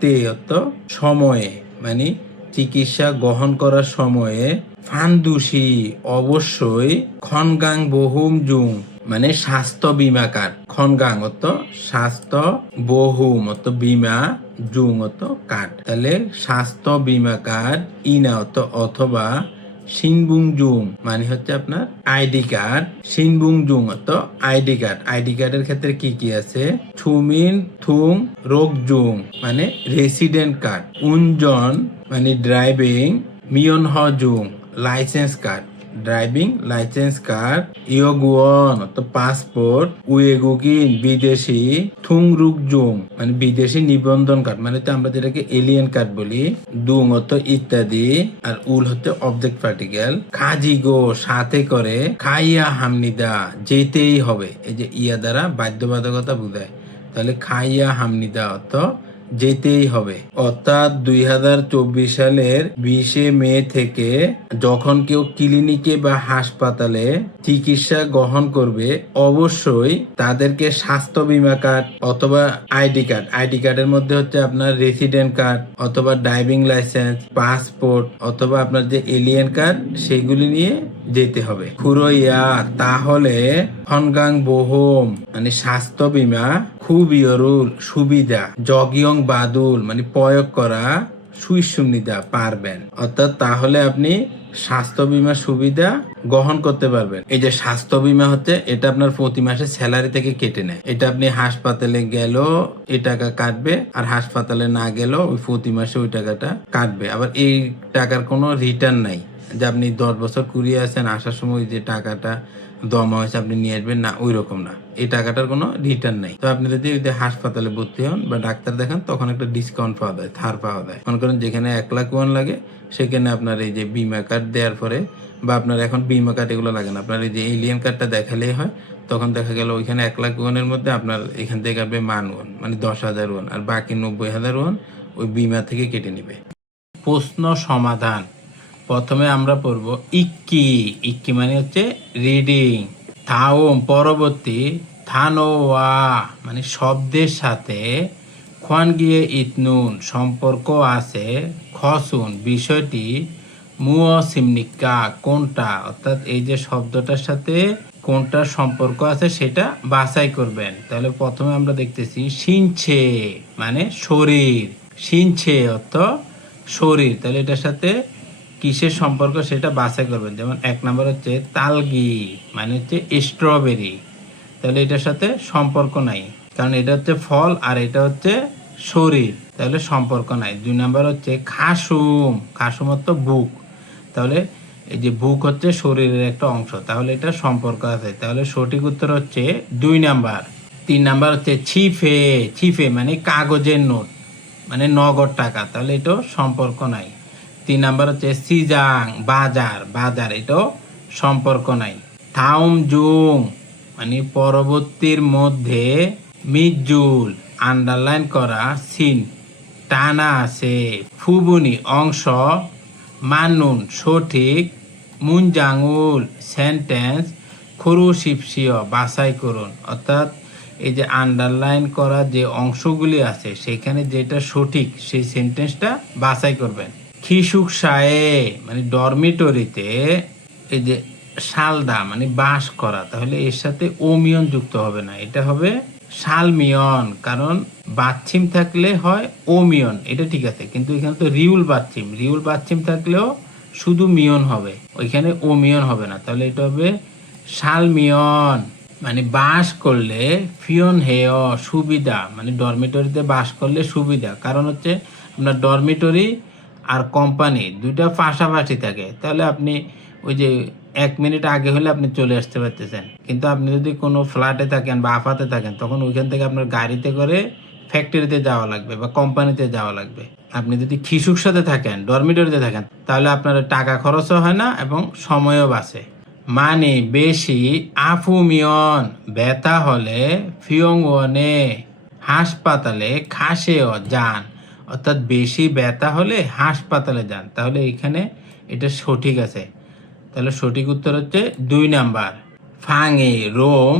তে অর্থ সময়ে মানে চিকিৎসা গ্রহণ করার সময়ে ফান্দুসি অবশ্যই খনগাং বহুম জুং মানে স্বাস্থ্য বিমা কার্ড। খনগাং অর্থ স্বাস্থ্য, বহুম অর্থ বিমা, জুং অর্থ কার্ড, তাহলে স্বাস্থ্য বিমা কার্ড ইনা অর্থ অথবা সিনবুং জুং মানে হচ্ছে আপনার আইডি কার্ড। সিনবুং জুং অর্থ আইডি কার্ড। আইডি কার্ডের ক্ষেত্রে কি কি আছে? ছুমিন থুং রোগ জুং মানে রেসিডেন্ট কার্ড। উনজন মানে ড্রাইভিং। মিয়ন হ জুং licence card, driving licence card. ইয়োগুয়ন অর্থ পাসপোর্ট। উয়েগুকিন বিদেশি। থুংরুক জুং মানে বিদেশি নিবন্ধন কার্ড মানে তো আমরা যেটাকে এলিয়েন কার্ড বলি। দুং অর্থ ইত্যাদি, আর উল হচ্ছে অবজেক্ট পার্টিকেল। খাজিগো সাথে করে। খাইয়া হামনিদা যেতেই হবে, এই যে ইয়া দ্বারা বাধ্যবাধকতা বোঝায়, তাহলে খাইয়া হামনিদা অর্থ যেতেই হবে। অর্থাৎ 2024 সালের 20 মে থেকে যখন কেউ ক্লিনিকে বা হাসপাতালে চিকিৎসা গ্রহণ করবে অবশ্যই তাদেরকে স্বাস্থ্য বীমা কার্ড অথবা আইডি কার্ড, আইডি কার্ডের মধ্যে হচ্ছে আপনার রেসিডেন্ট কার্ড অথবা ড্রাইভিং লাইসেন্স, পাসপোর্ট অথবা আপনার যে এলিয়েন কার্ড সেগুলি নিয়ে যেতে হবে। খুরইয়া তাহলে হনগাং বোহম মানে স্বাস্থ্য বীমা, খুবিয়রুল সুবিধা, জগিয়ং বাদুল মানে প্রয়োগ করা, সুইসুমনিদা পারবেন। অর্থাৎ তাহলে আপনি স্বাস্থ্য বীমা সুবিধা গ্রহণ করতে পারবেন। এই যে স্বাস্থ্য বীমা হচ্ছে এটা আপনার প্রতি মাসে স্যালারি থেকে কেটে নেয়। এটা আপনি হাসপাতালে গেলেও এই টাকা কাটবে, আর হাসপাতালে না গেলেও ওই প্রতি মাসে ওই টাকাটা কাটবে। আবার এই টাকার কোনো রিটার্ন নাই যে আপনি 10 বছর কুড়িয়ে আছেন, আসার সময় যে টাকাটা জমা হয়েছে আপনি নিয়ে আসবেন, না ওই রকম না, এই টাকাটার কোনো রিটার্ন নাই। তো আপনি যদি হাসপাতালে ভর্তি হন বা ডাক্তার দেখান তখন একটা ডিসকাউন্ট পাওয়া যায়, ছাড় পাওয়া যায়। মনে করেন যেখানে 1 লাখ ওয়ান লাগে সেখানে আপনার এই যে বিমা কার্ড দেওয়ার পরে, বা আপনার এখন বিমা কার্ড এগুলো লাগে না, আপনার এই যে এলিয়েন কার্ডটা দেখালেই হয়, তখন দেখা গেল ওইখানে 1,00,000 ওয়ানের মধ্যে আপনার এখান থেকে কাটবে মান ওয়ান, মানে 10,000 ওয়ান, আর বাকি 90,000 ওয়ান ওই বিমা থেকে কেটে নেবে। প্রশ্ন সমাধান। প্রথমে আমরা পড়ব ইক্কি। ইক্কি মানে হচ্ছে রিডিং। থাওম পরবর্তী, থানোয়া মানে শব্দের সাথে, খোয়ান গিয়ে ইতনুন সম্পর্ক আছে, খসুন বিষয়টি, মুও সিমনিকা কোনটা, অর্থাৎ এই যে শব্দটার সাথে কোনটা সম্পর্ক আছে সেটা বাছাই করবেন। তাহলে প্রথমে আমরা দেখতেছি সিনছে মানে শরীর, সিনছে অর্থ শরীর, তাহলে এটার সাথে কিসের সম্পর্ক সেটা বাছাই করবেন। যেমন 1 নম্বর হচ্ছে তালগি মানে হচ্ছে স্ট্রবেরি, তাহলে এটার সাথে সম্পর্ক নাই, কারণ এটা হচ্ছে ফল আর এটা হচ্ছে শরীর, তাহলে সম্পর্ক নাই। 2 নম্বর হচ্ছে খাসুম, খাসুম অর্থ বুক, তাহলে এই যে বুক হচ্ছে শরীরের একটা অংশ, তাহলে এটা সম্পর্ক আছে, তাহলে সঠিক উত্তর হচ্ছে 2 নাম্বার। 3 নাম্বার হচ্ছে ছিফে, ছিফে মানে কাগজের নোট মানে নগদ টাকা, তাহলে এটাও সম্পর্ক নাই। 3 নাম্বার হচ্ছে সিজাং বাজার, বাজার এটাও সম্পর্ক নাই। থাউম জুং মানে পরবর্তীর মধ্যে, মিজুল আন্ডারলাইন করা, সিন টানা আছে, ফুবুনি অংশ, মানুন সঠিক, মুনজাঙুল সেন্টেন্স, খুরুশিপসিও বাছাই করুন, অর্থাৎ এই যে আন্ডারলাইন করা যে অংশগুলি আছে সেখানে যেটা সঠিক সেই সেন্টেন্সটা বাছাই করবেন। খিসুক সায়ে মানে ডরমিটরিতে, এই যে শালদা মানে বাস করা, তাহলে এর সাথে ওমিয়ন যুক্ত হবে না, এটা হবে শালমিয়ন, কারণ বাচ্ছিম থাকলে হয় ওমিয়ন, এটা ঠিক আছে, কিন্তু এখানে তো রিউল বাচ্ছিম, রিউল বাচ্ছিম থাকলেও শুধু মিয়ন হবে, ওইখানে ওমিয়ন হবে না, তাহলে এটা হবে শালমিয়ন। মানে বাস করলে ফিয়ন হেয় সুবিধা, মানে ডরমিটরিতে বাস করলে সুবিধা, কারণ হচ্ছে আপনার ডরমিটরি আর কোম্পানি দুইটা পাশাপাশি থাকে, তাহলে আপনি ওই যে 1 মিনিট আগে হলে আপনি চলে আসতে পারতেছেন, কিন্তু আপনি যদি কোনো ফ্ল্যাটে থাকেন বা আফাতে থাকেন তখন ওইখান থেকে আপনার গাড়িতে করে ফ্যাক্টরিতে যাওয়া লাগবে বা কোম্পানিতে যাওয়া লাগবে। আপনি যদি খিসুক সাথে থাকেন, ডরমিটরিতে থাকেন, তাহলে আপনার টাকা খরচও হয় না এবং সময়ও বাঁচে। মানে বেশি আফুমিয়ন ব্যথা হলে ফিয়ংওনে হাসপাতালে খাসেও যান, অর্থাৎ বেশি ব্যথা হলে হাসপাতালে যান, তাহলে এখানে এটা সঠিক আছে, তাহলে সঠিক উত্তর হচ্ছে 2 নাম্বার। ফাঙে রোম,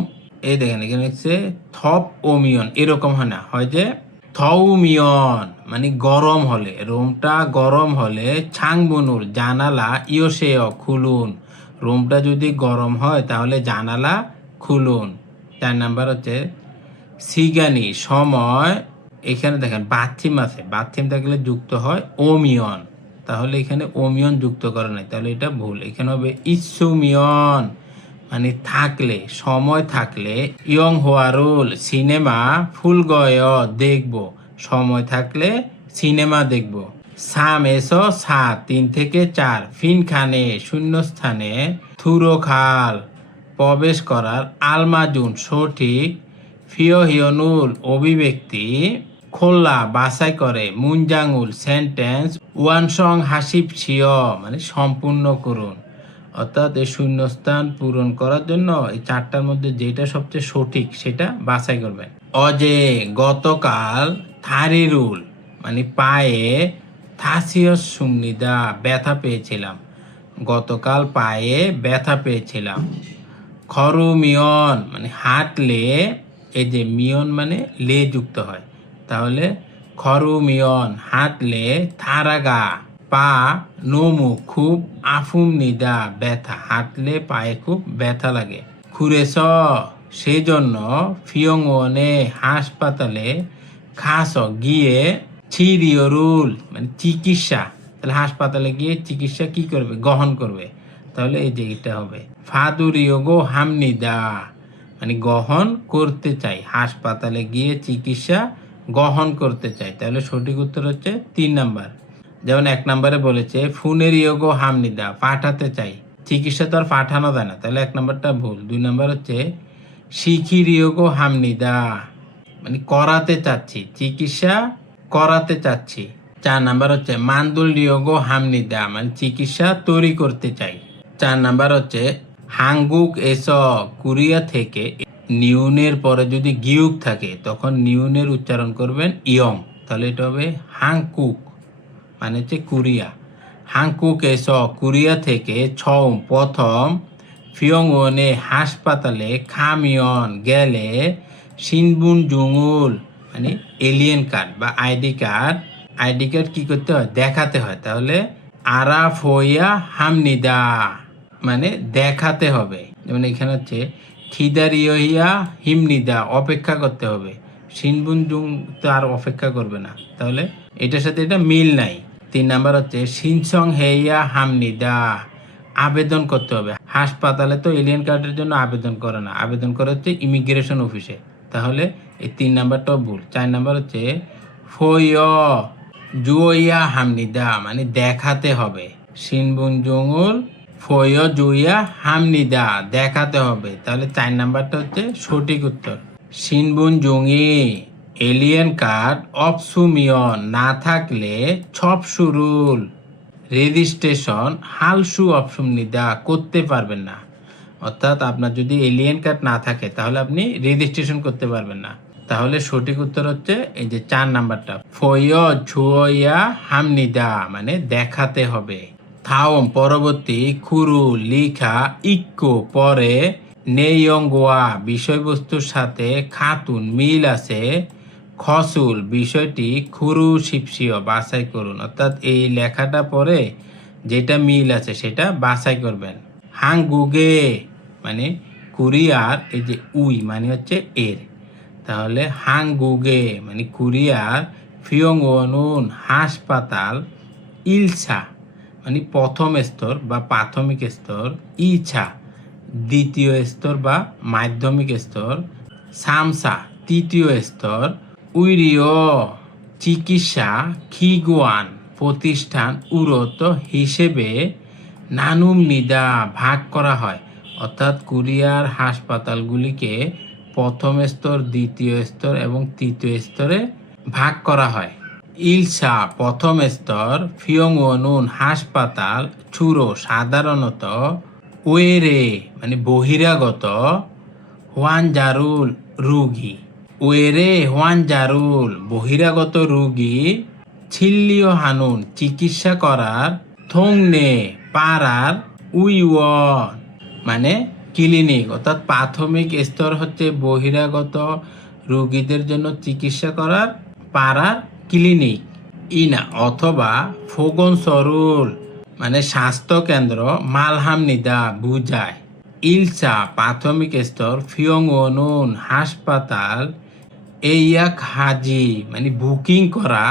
এই দেখেন এখানে হচ্ছে থপ ওমিয়ন, এরকম হয় না, হয় যে থৌমিয়ন মানে গরম হলে, রোমটা গরম হলে ছাংবনুর জানালা ইয়োসেও খুলুন, রুমটা যদি গরম হয় তাহলে জানালা খুলুন। 4 নাম্বার হচ্ছে সিগানি সময়, এখানে দেখেন বাথিম আছে, বাথিম থাকলে যুক্ত হয় ওমিয়ন, তাহলে এখানে ওমিয়ন যুক্ত করে নাই, তাহলে এটা ভুল, এখানে হবে ইসুমিয়ন মানে থাকলে, সময় থাকলে, ইয়ং হোয়ারুল সিনেমা ফুলগয় দেখব, সময় থাকলে সিনেমা দেখব। সাম এসো 7 3 থেকে 4, ফিনখানে শূন্যস্থানে, থুরো খাল প্রবেশ করার, আলমাজুন সঠিক, ফিওহিয়নুল অভিব্যক্তি, খোল্লা বাছাই করে, মুনজাঙুল সেন্টেন্স, ওয়ানসং হাসিব ছিয় মানে সম্পূর্ণ করুন, অর্থাৎ এই শূন্যস্থান পূরণ করার জন্য এই 4টার মধ্যে যেটা সবচেয়ে সঠিক সেটা বাছাই করবেন। অজে গতকাল, থারিরুল মানে পায়ে, থাসিয়স সুন্নিদা ব্যথা পেয়েছিলাম, গতকাল পায়ে ব্যথা পেয়েছিলাম। খরুমিয়ন মানে হাঁটলে, এই যে মিয়ন মানে লে যুক্ত হয়, তাহলে খরুমিয়ন হাঁটলে, থারাগা পা, নোমু খুব, আফুম নিদা ব্যথা, হাঁটলে পায়ে খুব ব্যথা লাগে। খুরেস সেই জন্য, ফিয়ংওনে হাসপাতালে, খাস গিয়ে, ছিরিয়রুল মানে চিকিৎসা, তাহলে হাসপাতালে গিয়ে চিকিৎসা কি করবে, গ্রহণ করবে, তাহলে এই যে এটা হবে ফাদুরিয়োগো হামনিদা মানে গ্রহণ করতে চাই, হাসপাতালে গিয়ে চিকিৎসা গ্রহণ করতে চাই, তাহলে সঠিক উত্তর হচ্ছে 3 নাম্বার। যেমন 1 নাম্বারে বলেছে ফুনের ইয়োগো হামনিদা পাঠাতে চাই, চিকিৎসা তো আর পাঠানো যায় না, তাহলে 1 নাম্বারটা ভুল। 2 নাম্বার হচ্ছে শিখির ইয়োগো হামনিদা মানে করাতে চাচ্ছি, চিকিৎসা করাতে চাচ্ছি। 4 নাম্বার হচ্ছে মান্দুল ইয়োগো হামনিদা মানে চিকিৎসা তৈরি করতে চাই। 4 নাম্বার হচ্ছে হাঙ্গুক এস কোরিয়া থেকে নিউনের পরে যদি গিউক থাকে তখন নিউনের উচ্চারণ করবেন ইয়ং, তাহলে এটা হবে হাংকুক, মানে হচ্ছে কোরিয়া। হাংকুক এস কোরিয়া থেকে ছম প্রথম ফিয়ংওনে হাসপাতালে খামিয়ন গেলে সিনবুন জুঙুল মানে এলিয়েন কার্ড বা আইডি কার্ড কি করতে হয়, দেখাতে হয়। তাহলে আরাফ হইয়া হামনিদা মানে দেখাতে হবে। যেমন এখানে হচ্ছে খিদারিয়া হিমনিদা অপেক্ষা করতে হবে, সিনবুন জুং তো আর অপেক্ষা করবে না, তাহলে এটার সাথে এটা মিল নাই। 3 নাম্বার হচ্ছে সিনসং হেইয়া হামনিদা আবেদন করতে হবে। হাসপাতালে তো এলিয়েন কার্ডের জন্য আবেদন করে না, আবেদন করে হচ্ছে ইমিগ্রেশন অফিসে, তাহলে এই 3 নাম্বারটাও ভুল। 4 নাম্বার হচ্ছে ফয় জুইয়া হামনিদা মানে দেখাতে হবে, সিনবুন জুঙুল ফয় জুইয়া হামনিদা দেখাতে হবে, তাহলে 4 নাম্বারটা হচ্ছে সঠিক উত্তর। সিনবুন জুঙি এলিয়েন কার্ড অপসুমিয়ন না থাকলে ছপ সুরুল রেজিস্ট্রেশন হালসু অপশন নিদা করতে পারবেন না। অর্থাৎ আপনার যদি এলিয়েন কার্ড না থাকে তাহলে আপনি রেজিস্ট্রেশন করতে পারবেন না। তাহলে সঠিক উত্তর হচ্ছে এই যে 4 নাম্বারটা, ফয় ঝুয়া হামনিদা মানে দেখাতে হবে। থাওম পরবর্তী খুরু লিখা ইক্কো পরে নেয়ংগোয়া বিষয়বস্তুর সাথে খাতুন মিল আছে, খসুল বিষয়টি খুরু শিপসিও বাছাই করুন। অর্থাৎ এই লেখাটা পরে যেটা মিল আছে সেটা বাছাই করবেন। হাংগুগে মানে কোরিয়ার এই যে উই মানে হচ্ছে এর, তাহলে হাংগুগে মানে কোরিয়ার ফিয়ংওনুন হাসপাতাল ইলসা মানে প্রথম স্তর বা প্রাথমিক স্তর, ইছা দ্বিতীয় স্তর বা মাধ্যমিক স্তর, সামসা তৃতীয় স্তর, উইরিও চিকিৎসা খিগুয়ান প্রতিষ্ঠান উরত হিসেবে নানুম নিদা ভাগ করা হয়। অর্থাৎ কোরিয়ার হাসপাতালগুলিকে প্রথম স্তর, দ্বিতীয় স্তর এবং তৃতীয় স্তরে ভাগ করা হয়। ইলসা প্রথম স্তর, ফিয়ংওনুন হাসপাতাল চুরো সাধারণত, ওয়েরে মানে বহিরাগত, হোয়ানজারুল রুগী, ওয়েরে হোয়ানজারুল বহিরাগত রুগী, ছিল্লিও হানুন চিকিৎসা করার, থংনে পাড়ার, উইওয়ান মানে ক্লিনিক। অর্থাৎ প্রাথমিক স্তর হচ্ছে বহিরাগত রোগীদের জন্য চিকিৎসা করার পাড়ার ক্লিনিক, ইনা অথবা ফোগন সরুল মানে স্বাস্থ্য কেন্দ্র, মালহামনিদা বুঝায়। ইলসা প্রাথমিক স্তর, ফিয়ংওনুন হাসপাতাল, এইয়াক হাজি মানে বুকিং করা,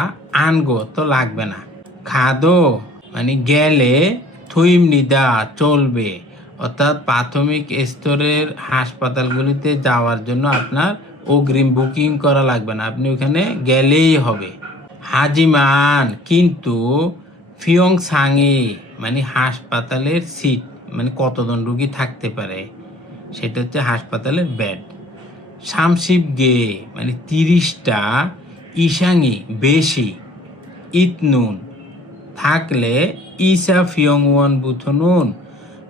আনগো তো লাগবে না, খাদো মানে গেলে, থুইমনিদা চলবে। অর্থাৎ প্রাথমিক স্তরের হাসপাতালগুলিতে যাওয়ার জন্য আপনার অগ্রিম বুকিং করা লাগবে না, আপনি ওখানে গেলেই হবে। হাজিমান কিন্তু ফিয়ংসাংই মানে হাসপাতালের সিট মানে কতজন রোগী থাকতে পারে সেটা হচ্ছে হাসপাতালের বেড। শামশিবগে মানে 30টা, ইসাংই বেশি, ইতনুন থাকলে, ইসা ফিয়ংওয়ান বুথনুন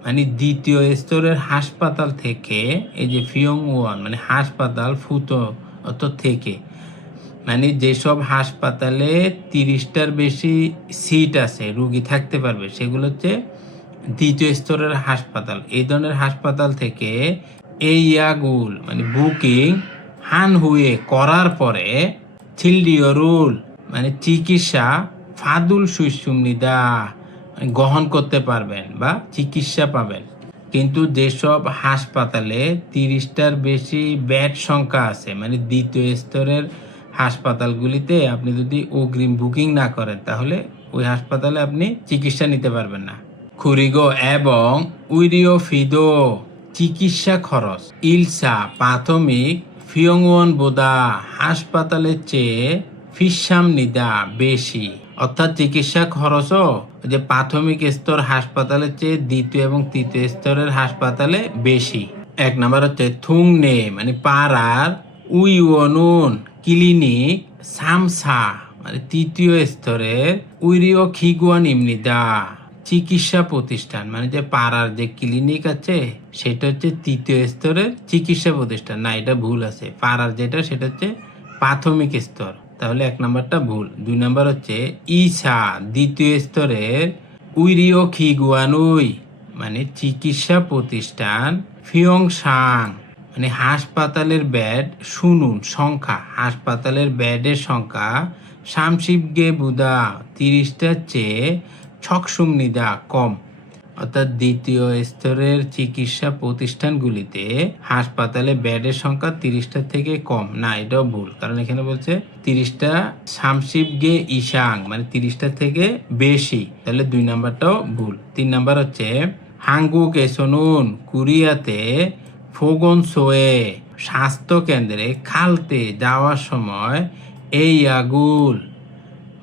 মানে দ্বিতীয় স্তরের হাসপাতাল থেকে, এই যে ফিয়ংওয়ান মানে হাসপাতাল, ফুতো অত থেকে মানে যেসব হাসপাতালে 30টার বেশি সিট আছে রুগী থাকতে পারবে সেগুলো হচ্ছে দ্বিতীয় স্তরের হাসপাতাল। এই ধরনের হাসপাতাল থেকে এই ইয়াগুল মানে বুকিং হান হুয়ে করার পরে, ছিলডিওরুল মানে চিকিৎসা, ফাদুল সুইসুমনিদা মানে গ্রহণ করতে পারবেন বা চিকিৎসা পাবেন। কিন্তু যেসব হাসপাতালে 30টার বেশি বেড সংখ্যা আছে মানে দ্বিতীয় স্তরের হাসপাতালগুলিতে আপনি যদি অগ্রিম বুকিং না করেন তাহলে ওই হাসপাতালে আপনি চিকিৎসা নিতে পারবেন না। খুরিগো এবং উইরিও ফিদো চিকিৎসা খরচ, ইলসা প্রাথমিক, ফিয়ংওয়ান বোদা হাসপাতালের চেয়ে, ফিসামনিদা বেশি। অর্থাৎ চিকিৎসা খরচও যে প্রাথমিক স্তর হাসপাতালের চেয়ে দ্বিতীয় এবং তৃতীয় স্তরের হাসপাতালে বেশি। 1 নাম্বার হচ্ছে থুংনে মানে পাড়ার, উইওনুন ক্লিনিক, সামসা মানে তৃতীয় স্তরের, উইরিও খিগুয়ান ইমনিদা চিকিৎসা প্রতিষ্ঠান, মানে যে পাড়ার যে ক্লিনিক আছে সেটা হচ্ছে তৃতীয় স্তরের চিকিৎসা প্রতিষ্ঠান। না, এটা ভুল আছে। পাড়ার যেটা সেটা হচ্ছে প্রাথমিক স্তর, তাহলে 1 নাম্বারটা ভুল। 2 নাম্বার হচ্ছে ইসা দ্বিতীয় স্তরের উইরিও খিগুয়ানুই মানে চিকিৎসা প্রতিষ্ঠান ফিয়ংসাং মানে হাসপাতালের বেড শুনুন সংখ্যা, হাসপাতালের বেডের সংখ্যা সামশিবগে বুদা 30টার চেয়ে ছকসুমনিদা কম। অর্থাৎ দ্বিতীয় স্তরের চিকিৎসা প্রতিষ্ঠানগুলিতে হাসপাতালে বেডের সংখ্যা 30টা থেকে কম। না, এটাও ভুল, কারণ এখানে বলছে 30টা সামশিবগে ইসাং মানে 30টা থেকে বেশি, তাহলে 2 নাম্বারটাও ভুল। 3 নাম্বার হচ্ছে হাঙ্গুক এসনুন কোরিয়াতে ফোগন সোয়ে স্বাস্থ্য কেন্দ্রে খালতে যাওয়ার সময় এই আগুল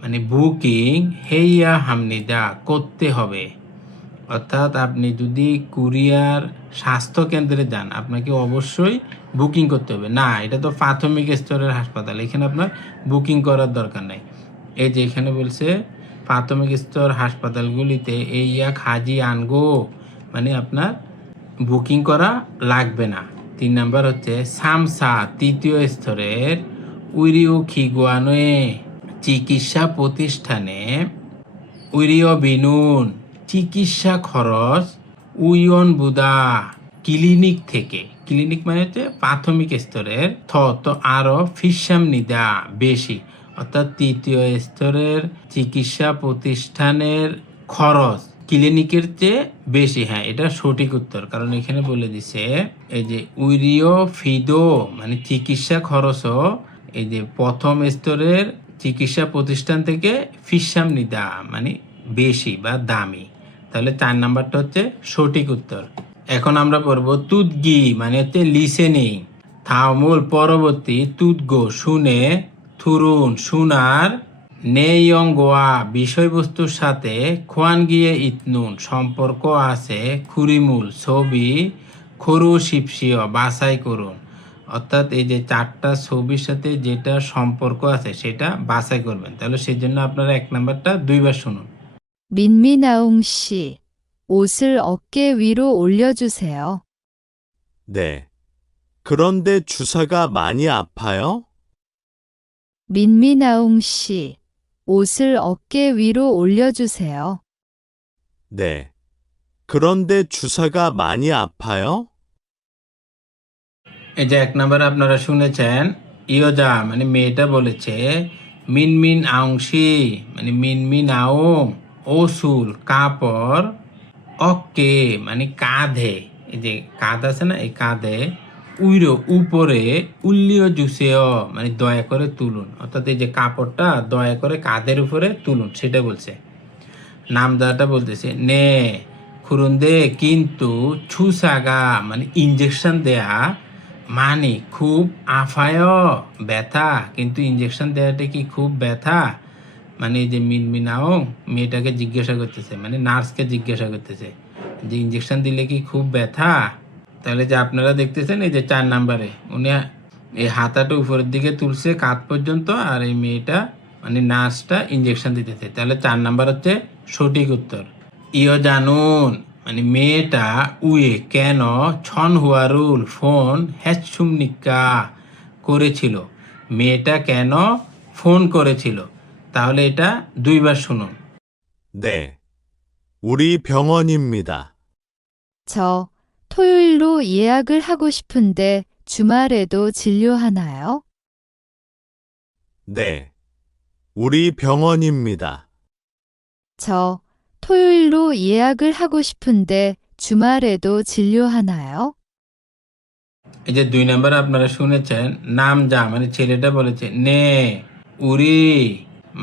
মানে বুকিং হেইয়া হামনিদা করতে হবে। অর্থাৎ আপনি যদি কুরিয়ার স্বাস্থ্য কেন্দ্রে যান আপনাকে অবশ্যই বুকিং করতে হবে। না, এটা তো প্রাথমিক স্তরের হাসপাতাল, এখানে আপনার বুকিং করার দরকার নাই। এই যে এখানে বলছে প্রাথমিক স্তর হাসপাতালগুলিতে এই ইয়া খাজি আনগো মানে আপনার বুকিং করা লাগবে না। 3 নাম্বার হচ্ছে সামসা তৃতীয় স্তরের উইরিও খিগুয়ানোয়ে চিকিৎসা প্রতিষ্ঠানে উইরিও বিনুন চিকিৎসা খরচ উইয়ন বুদা ক্লিনিক থেকে, ক্লিনিক মানে হচ্ছে প্রাথমিক স্তরের তো আরো ফিসাম নিদা বেশি। অর্থাৎ তৃতীয় স্তরের চিকিৎসা প্রতিষ্ঠানের খরচ ক্লিনিকের চেয়ে বেশি। হ্যাঁ, এটা সঠিক উত্তর, কারণ এখানে বলে দিছে এই যে উইরিও ফিদো মানে চিকিৎসা খরচও এই যে প্রথম স্তরের চিকিৎসা প্রতিষ্ঠান থেকে ফিসাম নিদা মানে বেশি বা দামি, তাহলে 4 নাম্বারটা হচ্ছে সঠিক উত্তর। এখন আমরা পড়ব তুদগি মানে হচ্ছে লিসেনিং। থামুল পরবর্তী তুদগো শুনে, থুরুন শোনার, নেইয়ং গোয়া বিষয়বস্তুর সাথে খোয়ান গিয়ে ইতনুন সম্পর্ক আছে, খুরিমুল ছবি, খরু শিপসিও বাছাই করুন। অর্থাৎ এই যে 4টা ছবির সাথে যেটা সম্পর্ক আছে সেটা বাছাই করবেন। তাহলে সেজন্য আপনারা 1 নাম্বারটা 2বার শুনুন। 민미나웅 씨, 옷을 어깨 위로 올려주세요. 네. 그런데 주사가 많이 아파요? 민미나웅 씨, 옷을 어깨 위로 올려주세요. 네. 그런데 주사가 많이 아파요? এই যে 1 নাম্বার আপনারা শুনেছেন, ইয়োজা মানে মেয়েটা বলেছে মিনমিন আংশি মানে মিনমিন আওং ওসুল কাপড়, অক্কে মানে কাঁধে, এই যে কাঁধ আছে না এই কাঁধে, উইরো উপরে, উল্লিও জুসেও মানে দয়া করে তুলুন। অর্থাৎ এই যে কাপড়টা দয়া করে কাঁধের উপরে তুলুন সেটা বলছে। নামদাটা বলতেছে নে খুরুন্দে কিন্তু ছুসাগা মানে ইঞ্জেকশন দেয়া মানে খুব আফায় ব্যথা, কিন্তু ইঞ্জেকশন দেওয়াটা কি খুব ব্যথা? মানে এই যে মিনমিনাও মেয়েটাকে জিজ্ঞাসা করতেছে, মানে নার্সকে জিজ্ঞাসা করতেছে যে ইঞ্জেকশন দিলে কি খুব ব্যথা? তাহলে যে আপনারা দেখতেছেন এই যে 4 নাম্বারে উনি এই হাতাটা উপরের দিকে তুলছে কাঁধ পর্যন্ত, আর এই মেয়েটা মানে নার্সটা ইঞ্জেকশন দিতেছে। তাহলে 4 নাম্বার হচ্ছে সঠিক উত্তর। ইয় জানুন মানে মেয়েটা উয়ে কেন ছন হুয়ারুল ফোন হ্যাচুমনিকা করেছিল, মেয়েটা কেন ফোন করেছিল। তাহলে এটা 2বার শুনুন। 네. 우리 병원입니다. 저 토요일로 예약을 하고 싶은데 주말에도 진료하나요? 네. 우리 병원입니다. 저 토요일로 예약을 하고 싶은데 주말에도 진료하나요? এই যে 2 নাম্বার আপনারা শুনেছেন, নাম যা মানে ছেলেটা বলেছে নে, উরি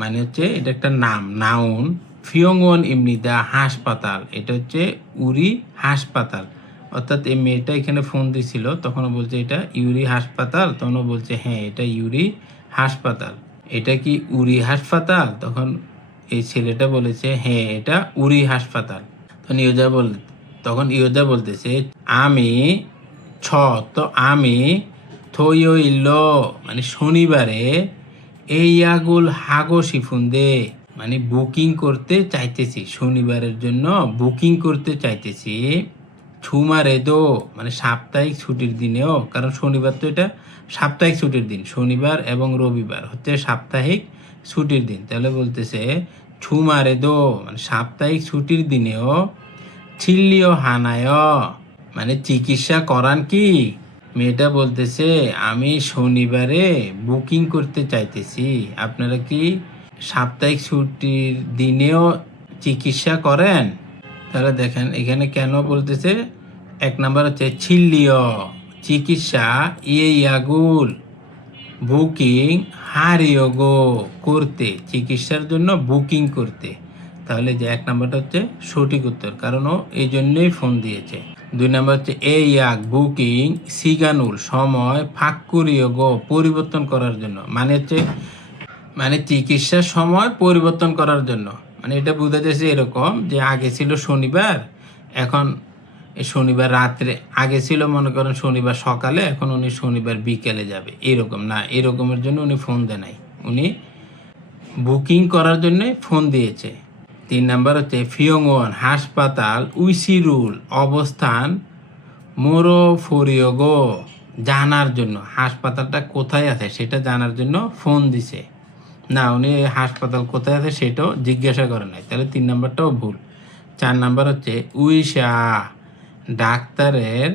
মানে হচ্ছে এটা একটা নাম নাউন, ফিয়ংওন ইমনিদা হাসপাতাল, এটা হচ্ছে উরি হাসপাতাল। অর্থাৎ এই মেয়েটা এখানে ফোন দিছিল তখনও বলছে এটা ইউরি হাসপাতাল, তখনও বলছে হ্যাঁ এটা ইউরি হাসপাতাল। এটা কি উরি হাসপাতাল? তখন এই ছেলেটা বলেছে হ্যাঁ এটা উরি হাসপাতাল। তখন ইয়োজা বলতেছে আমি তো আমি থইইল মানে শনিবারে এই আগুল হাগো শিফুন্দে মানে বুকিং করতে চাইতেছি, শনিবারের জন্য বুকিং করতে চাইতেছি। ছুমারে দো মানে সাপ্তাহিক ছুটির দিনেও, কারণ শনিবার তো এটা সাপ্তাহিক ছুটির দিন, শনিবার এবং রবিবার হচ্ছে সাপ্তাহিক ছুটির দিন। তাহলে বলতেছে ছুমারে দো মানে সাপ্তাহিক ছুটির দিনেও ছিল্লিও হানায় মানে চিকিৎসা করান কি। মেয়েটা বলতেছে আমি শনিবারে বুকিং করতে চাইতেছি, আপনারা কি সাপ্তাহিক ছুটির দিনেও চিকিৎসা করেন? তাহলে দেখেন এখানে কেন বলতেছে, এক নাম্বার হচ্ছে ছিল্লিও চিকিৎসা, ইয়াগুল বুকিং, হারিও গো করতে, চিকিৎসার জন্য বুকিং করতে। তাহলে যে এক নাম্বারটা হচ্ছে সঠিক উত্তর, কারণ ও এই জন্যই ফোন দিয়েছে। দুই নাম্বার হচ্ছে ইয়াক বুকিং সিগানুল সময় ফাঁকুরিও গো পরিবর্তন করার জন্য, মানে হচ্ছে মানে চিকিৎসার সময় পরিবর্তন করার জন্য। মানে এটা বোঝা যাচ্ছে এরকম যে আগে ছিল শনিবার, এখন এই শনিবার রাত্রে, আগে ছিল মনে করেন শনিবার সকালে, এখন উনি শনিবার বিকেলে যাবে, এরকম না, এরকমের জন্য উনি ফোন দেয় নাই, উনি বুকিং করার জন্য ফোন দিয়েছে। তিন নাম্বার হচ্ছে ফিয়ংওয়ান হাসপাতাল উইসিরুল অবস্থান মোরোফোরিওগো জানার জন্য, হাসপাতালটা কোথায় আছে সেটা জানার জন্য ফোন দিছে। না, উনি হাসপাতাল কোথায় আছে সেটাও জিজ্ঞাসা করে নাই, তাহলে তিন নাম্বারটাও ভুল। চার নাম্বার হচ্ছে উইশা ডাক্তারের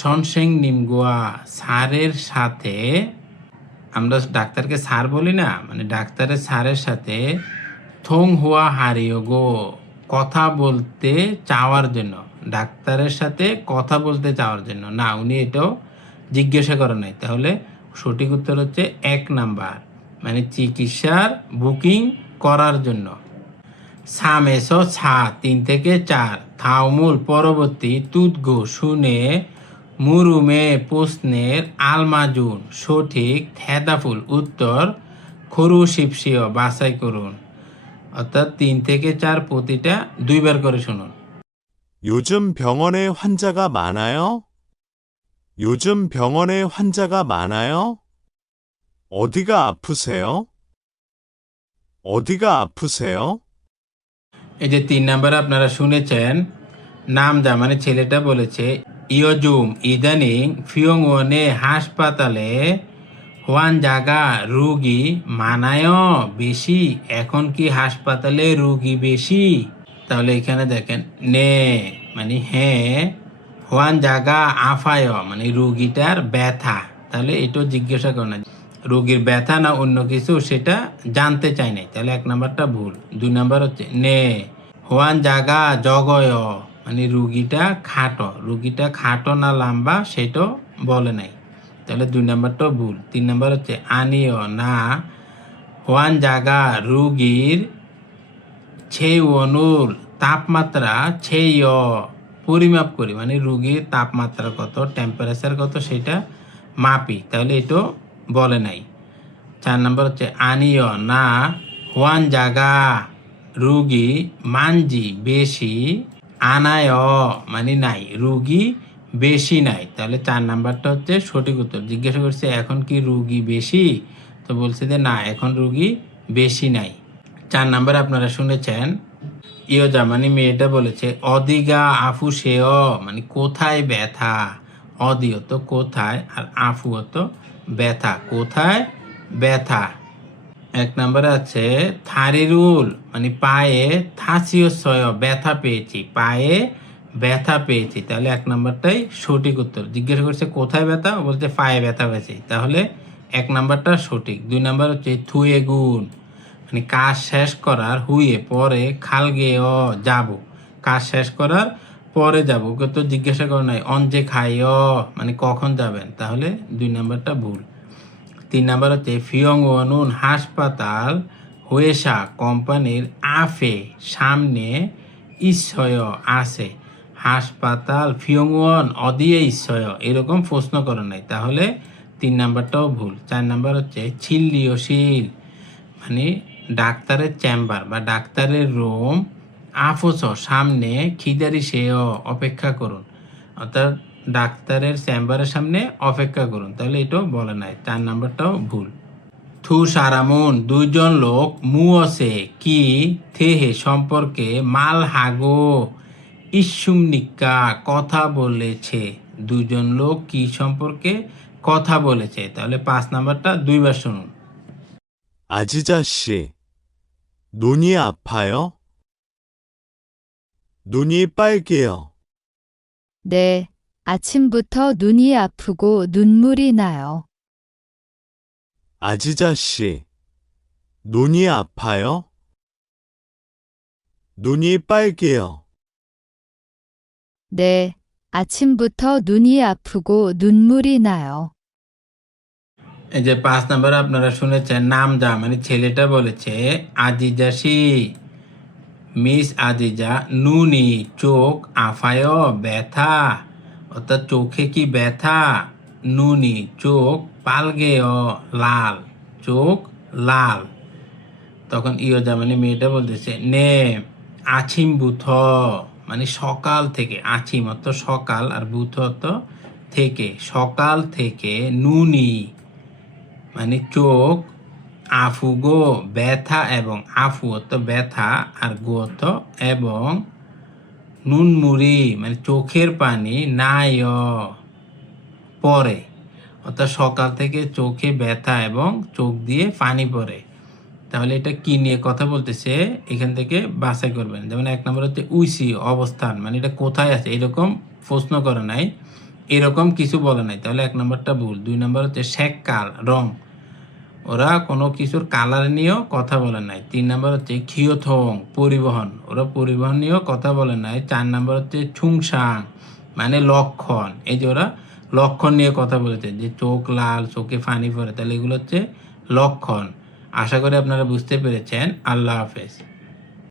সনসেং নিমগোয়া স্যারের সাথে, আমরা ডাক্তারকে স্যার বলি না, মানে ডাক্তারের স্যারের সাথে থং হুয়া হারিও গো কথা বলতে চাওয়ার জন্য, ডাক্তারের সাথে কথা বলতে চাওয়ার জন্য। না, উনি এটাও জিজ্ঞাসা করে নাই, তাহলে সঠিক উত্তর হচ্ছে এক নাম্বার, মানে চিকিৎসার বুকিং করার জন্য। সামেশো ছা 3 থেকে 4 থাউমুল পরবর্তী তুদগো শুনে মুরুমে প্রশ্নের আলমাজুন সঠিক থেদাফুল উত্তর খরু শিপসিও বাছাই করুন। অর্থাৎ 3 থেকে 4 প্রতিটা 2 বার করে শুনুন। 요즘 병원에 환자가 많아요? 요즘 병원에 환자가 많아요? 어디가 아프세요? 어디가 아프세요? এই যে 3 নাম্বার আপনারা শুনেছেন, নাম যা মানে ছেলেটা বলেছে ইয়োজুম ইদানিং ফিয়ংওনে হাসপাতালে হোয়ান জাগা রুগী মানায় বেশি, এখন কি হাসপাতালে রুগী বেশি? তাহলে এখানে দেখেন নে মানে হ্যাঁ, হোয়ান জাগা আফায় মানে রুগীটার ব্যথা, তাহলে এটাও জিজ্ঞাসা করে না, রোগীর ব্যথা না অন্য কিছু সেটা জানতে চাই নাই, তাহলে এক নাম্বারটা ভুল। 2 নাম্বার হচ্ছে নে হোয়ান জাগা জগয় মানে রুগীটা খাটো না লম্বা সেটাও বলে নাই, তাহলে 2 নাম্বারটাও ভুল। 3 নাম্বার হচ্ছে আনিও না হোয়ান জাগা রুগীর ছেউনুর তাপমাত্রা ছেয় পরিমাপ করি, মানে রুগীর তাপমাত্রা কত, টেম্পারেচার কত সেটা মাপি, তাহলে এটাও বলে নাই। 4 নাম্বার হচ্ছে আনিও না হোয়ান জাগা রুগী মানজি বেশি আনায় মানে নাই, রুগী বেশি নাই, তাহলে 4 নাম্বারটা হচ্ছে সঠিক উত্তর। জিজ্ঞাসা করছে এখন কি রুগী বেশি, তো বলছে যে না, এখন রুগী বেশি নাই। 4 নাম্বার আপনারা শুনেছেন ইয়োজা মানে মেয়েটা বলেছে অদিগা আফু সেও মানে কোথায় ব্যথা, অদিও তো কোথায় আর আফু তো ব্যথা, কোথায় ব্যথা। 1 নাম্বারে আছে থারিরুল মানে পায়ে থাসিও সয় ব্যথা পেয়েছি, পায়ে ব্যথা পেয়েছি, তাহলে 1 নাম্বারটাই সঠিক উত্তর। জিজ্ঞাসা করছে কোথায় ব্যথা, বলতে পায়ে ব্যথা পেয়েছি, তাহলে 1 নাম্বারটা সঠিক। 2 নাম্বার হচ্ছে থুয়ে গুণ মানে কাজ শেষ করার হুয়ে পরে খালগে যাব, কাজ শেষ করার পরে যাব, তো জিজ্ঞাসা করে নাই অঞ্জে খাই মানে কখন যাবেন, তাহলে 2 নাম্বারটা ভুল। 3 নাম্বার হচ্ছে ফিয়ংওয়ানুন হাসপাতাল হুয়েসা কোম্পানির আফে সামনে ইচ্ছয় আছে, হাসপাতাল ফিয়ংওয়ান অদিয়ে ইচ্ছয় এরকম প্রশ্ন করে নাই, তাহলে 3 নাম্বারটাও ভুল। 4 নাম্বার হচ্ছে ছিল্লিওশীল মানে ডাক্তারের চেম্বার বা ডাক্তারের রুম, আফোস সামনে খিদারি সেও অপেক্ষা করুন, অর্থাৎ ডাক্তারের চেম্বারের সামনে অপেক্ষা করুন, তাহলে এটাও বলে নাই, 4 নাম্বারটাও ভুল। থু সারামুন দুইজন লোক মুয়সে কি থেহে সম্পর্কে মাল হাগো ইসুমনিকা কথা বলেছে। দুজন লোক কি সম্পর্কে কথা বলেছে। তাহলে 5 নাম্বারটা দুইবার শুনুন। 아지자 씨, 눈이 아파요? 눈이 빨개요. 네, 아침부터 눈이 아프고 눈물이 나요. 아지자 씨, 눈이 아파요? 눈이 빨개요. 네, 아침부터 눈이 아프고 눈물이 나요. এই যে 5 নাম্বার আপনারা শুনেছেন, নামজা মানে ছেলেটা বলেছে আজিজাসি মিস আজিজা নুনি চোখ আফায় ব্যথা, অর্থাৎ চোখে কি ব্যথা, নুনি চোখ, পালগেয় লাল, চোখ লাল। তখন ইয়জা মানে মেয়েটা বলতেছে নে আছিম বুথ মানে সকাল থেকে, আছিম অর্থ সকাল আর বুথ অর্থ থেকে, সকাল থেকে, নুনি মানে চোখ, আফুগো ব্যথা এবং, আফু অর্থ ব্যথা আর গো অর্থ এবং, নুনমুড়ি মানে চোখের পানি, নাই পরে, অর্থাৎ সকাল থেকে চোখে ব্যথা এবং চোখ দিয়ে পানি পড়ে। তাহলে এটা কি নিয়ে কথা বলতেছে এখান থেকে বাছাই করবেন। যেমন 1 নম্বর হচ্ছে উইসি অবস্থান, মানে এটা কোথায় আছে এরকম প্রশ্ন করে নাই, এরকম কিছু বলে নাই, তাহলে 1 নম্বরটা ভুল। 2 নম্বর হচ্ছে শেককাল রং, ওরা কোনো কিছুর কালার নিয়েও কথা বলে নাই। 3 নম্বর হচ্ছে খিয়থং পরিবহন, ওরা পরিবহন নিয়েও কথা বলে নাই। 4 নম্বর হচ্ছে ছুংসাং মানে লক্ষণ, এই যে ওরা লক্ষণ নিয়ে কথা বলেছে, যে চোখ লাল, চোখে পানি পড়ে, তাহলে এগুলো হচ্ছে লক্ষণ। আশা করি আপনারা বুঝতে পেরেছেন। আল্লাহ হাফেজ।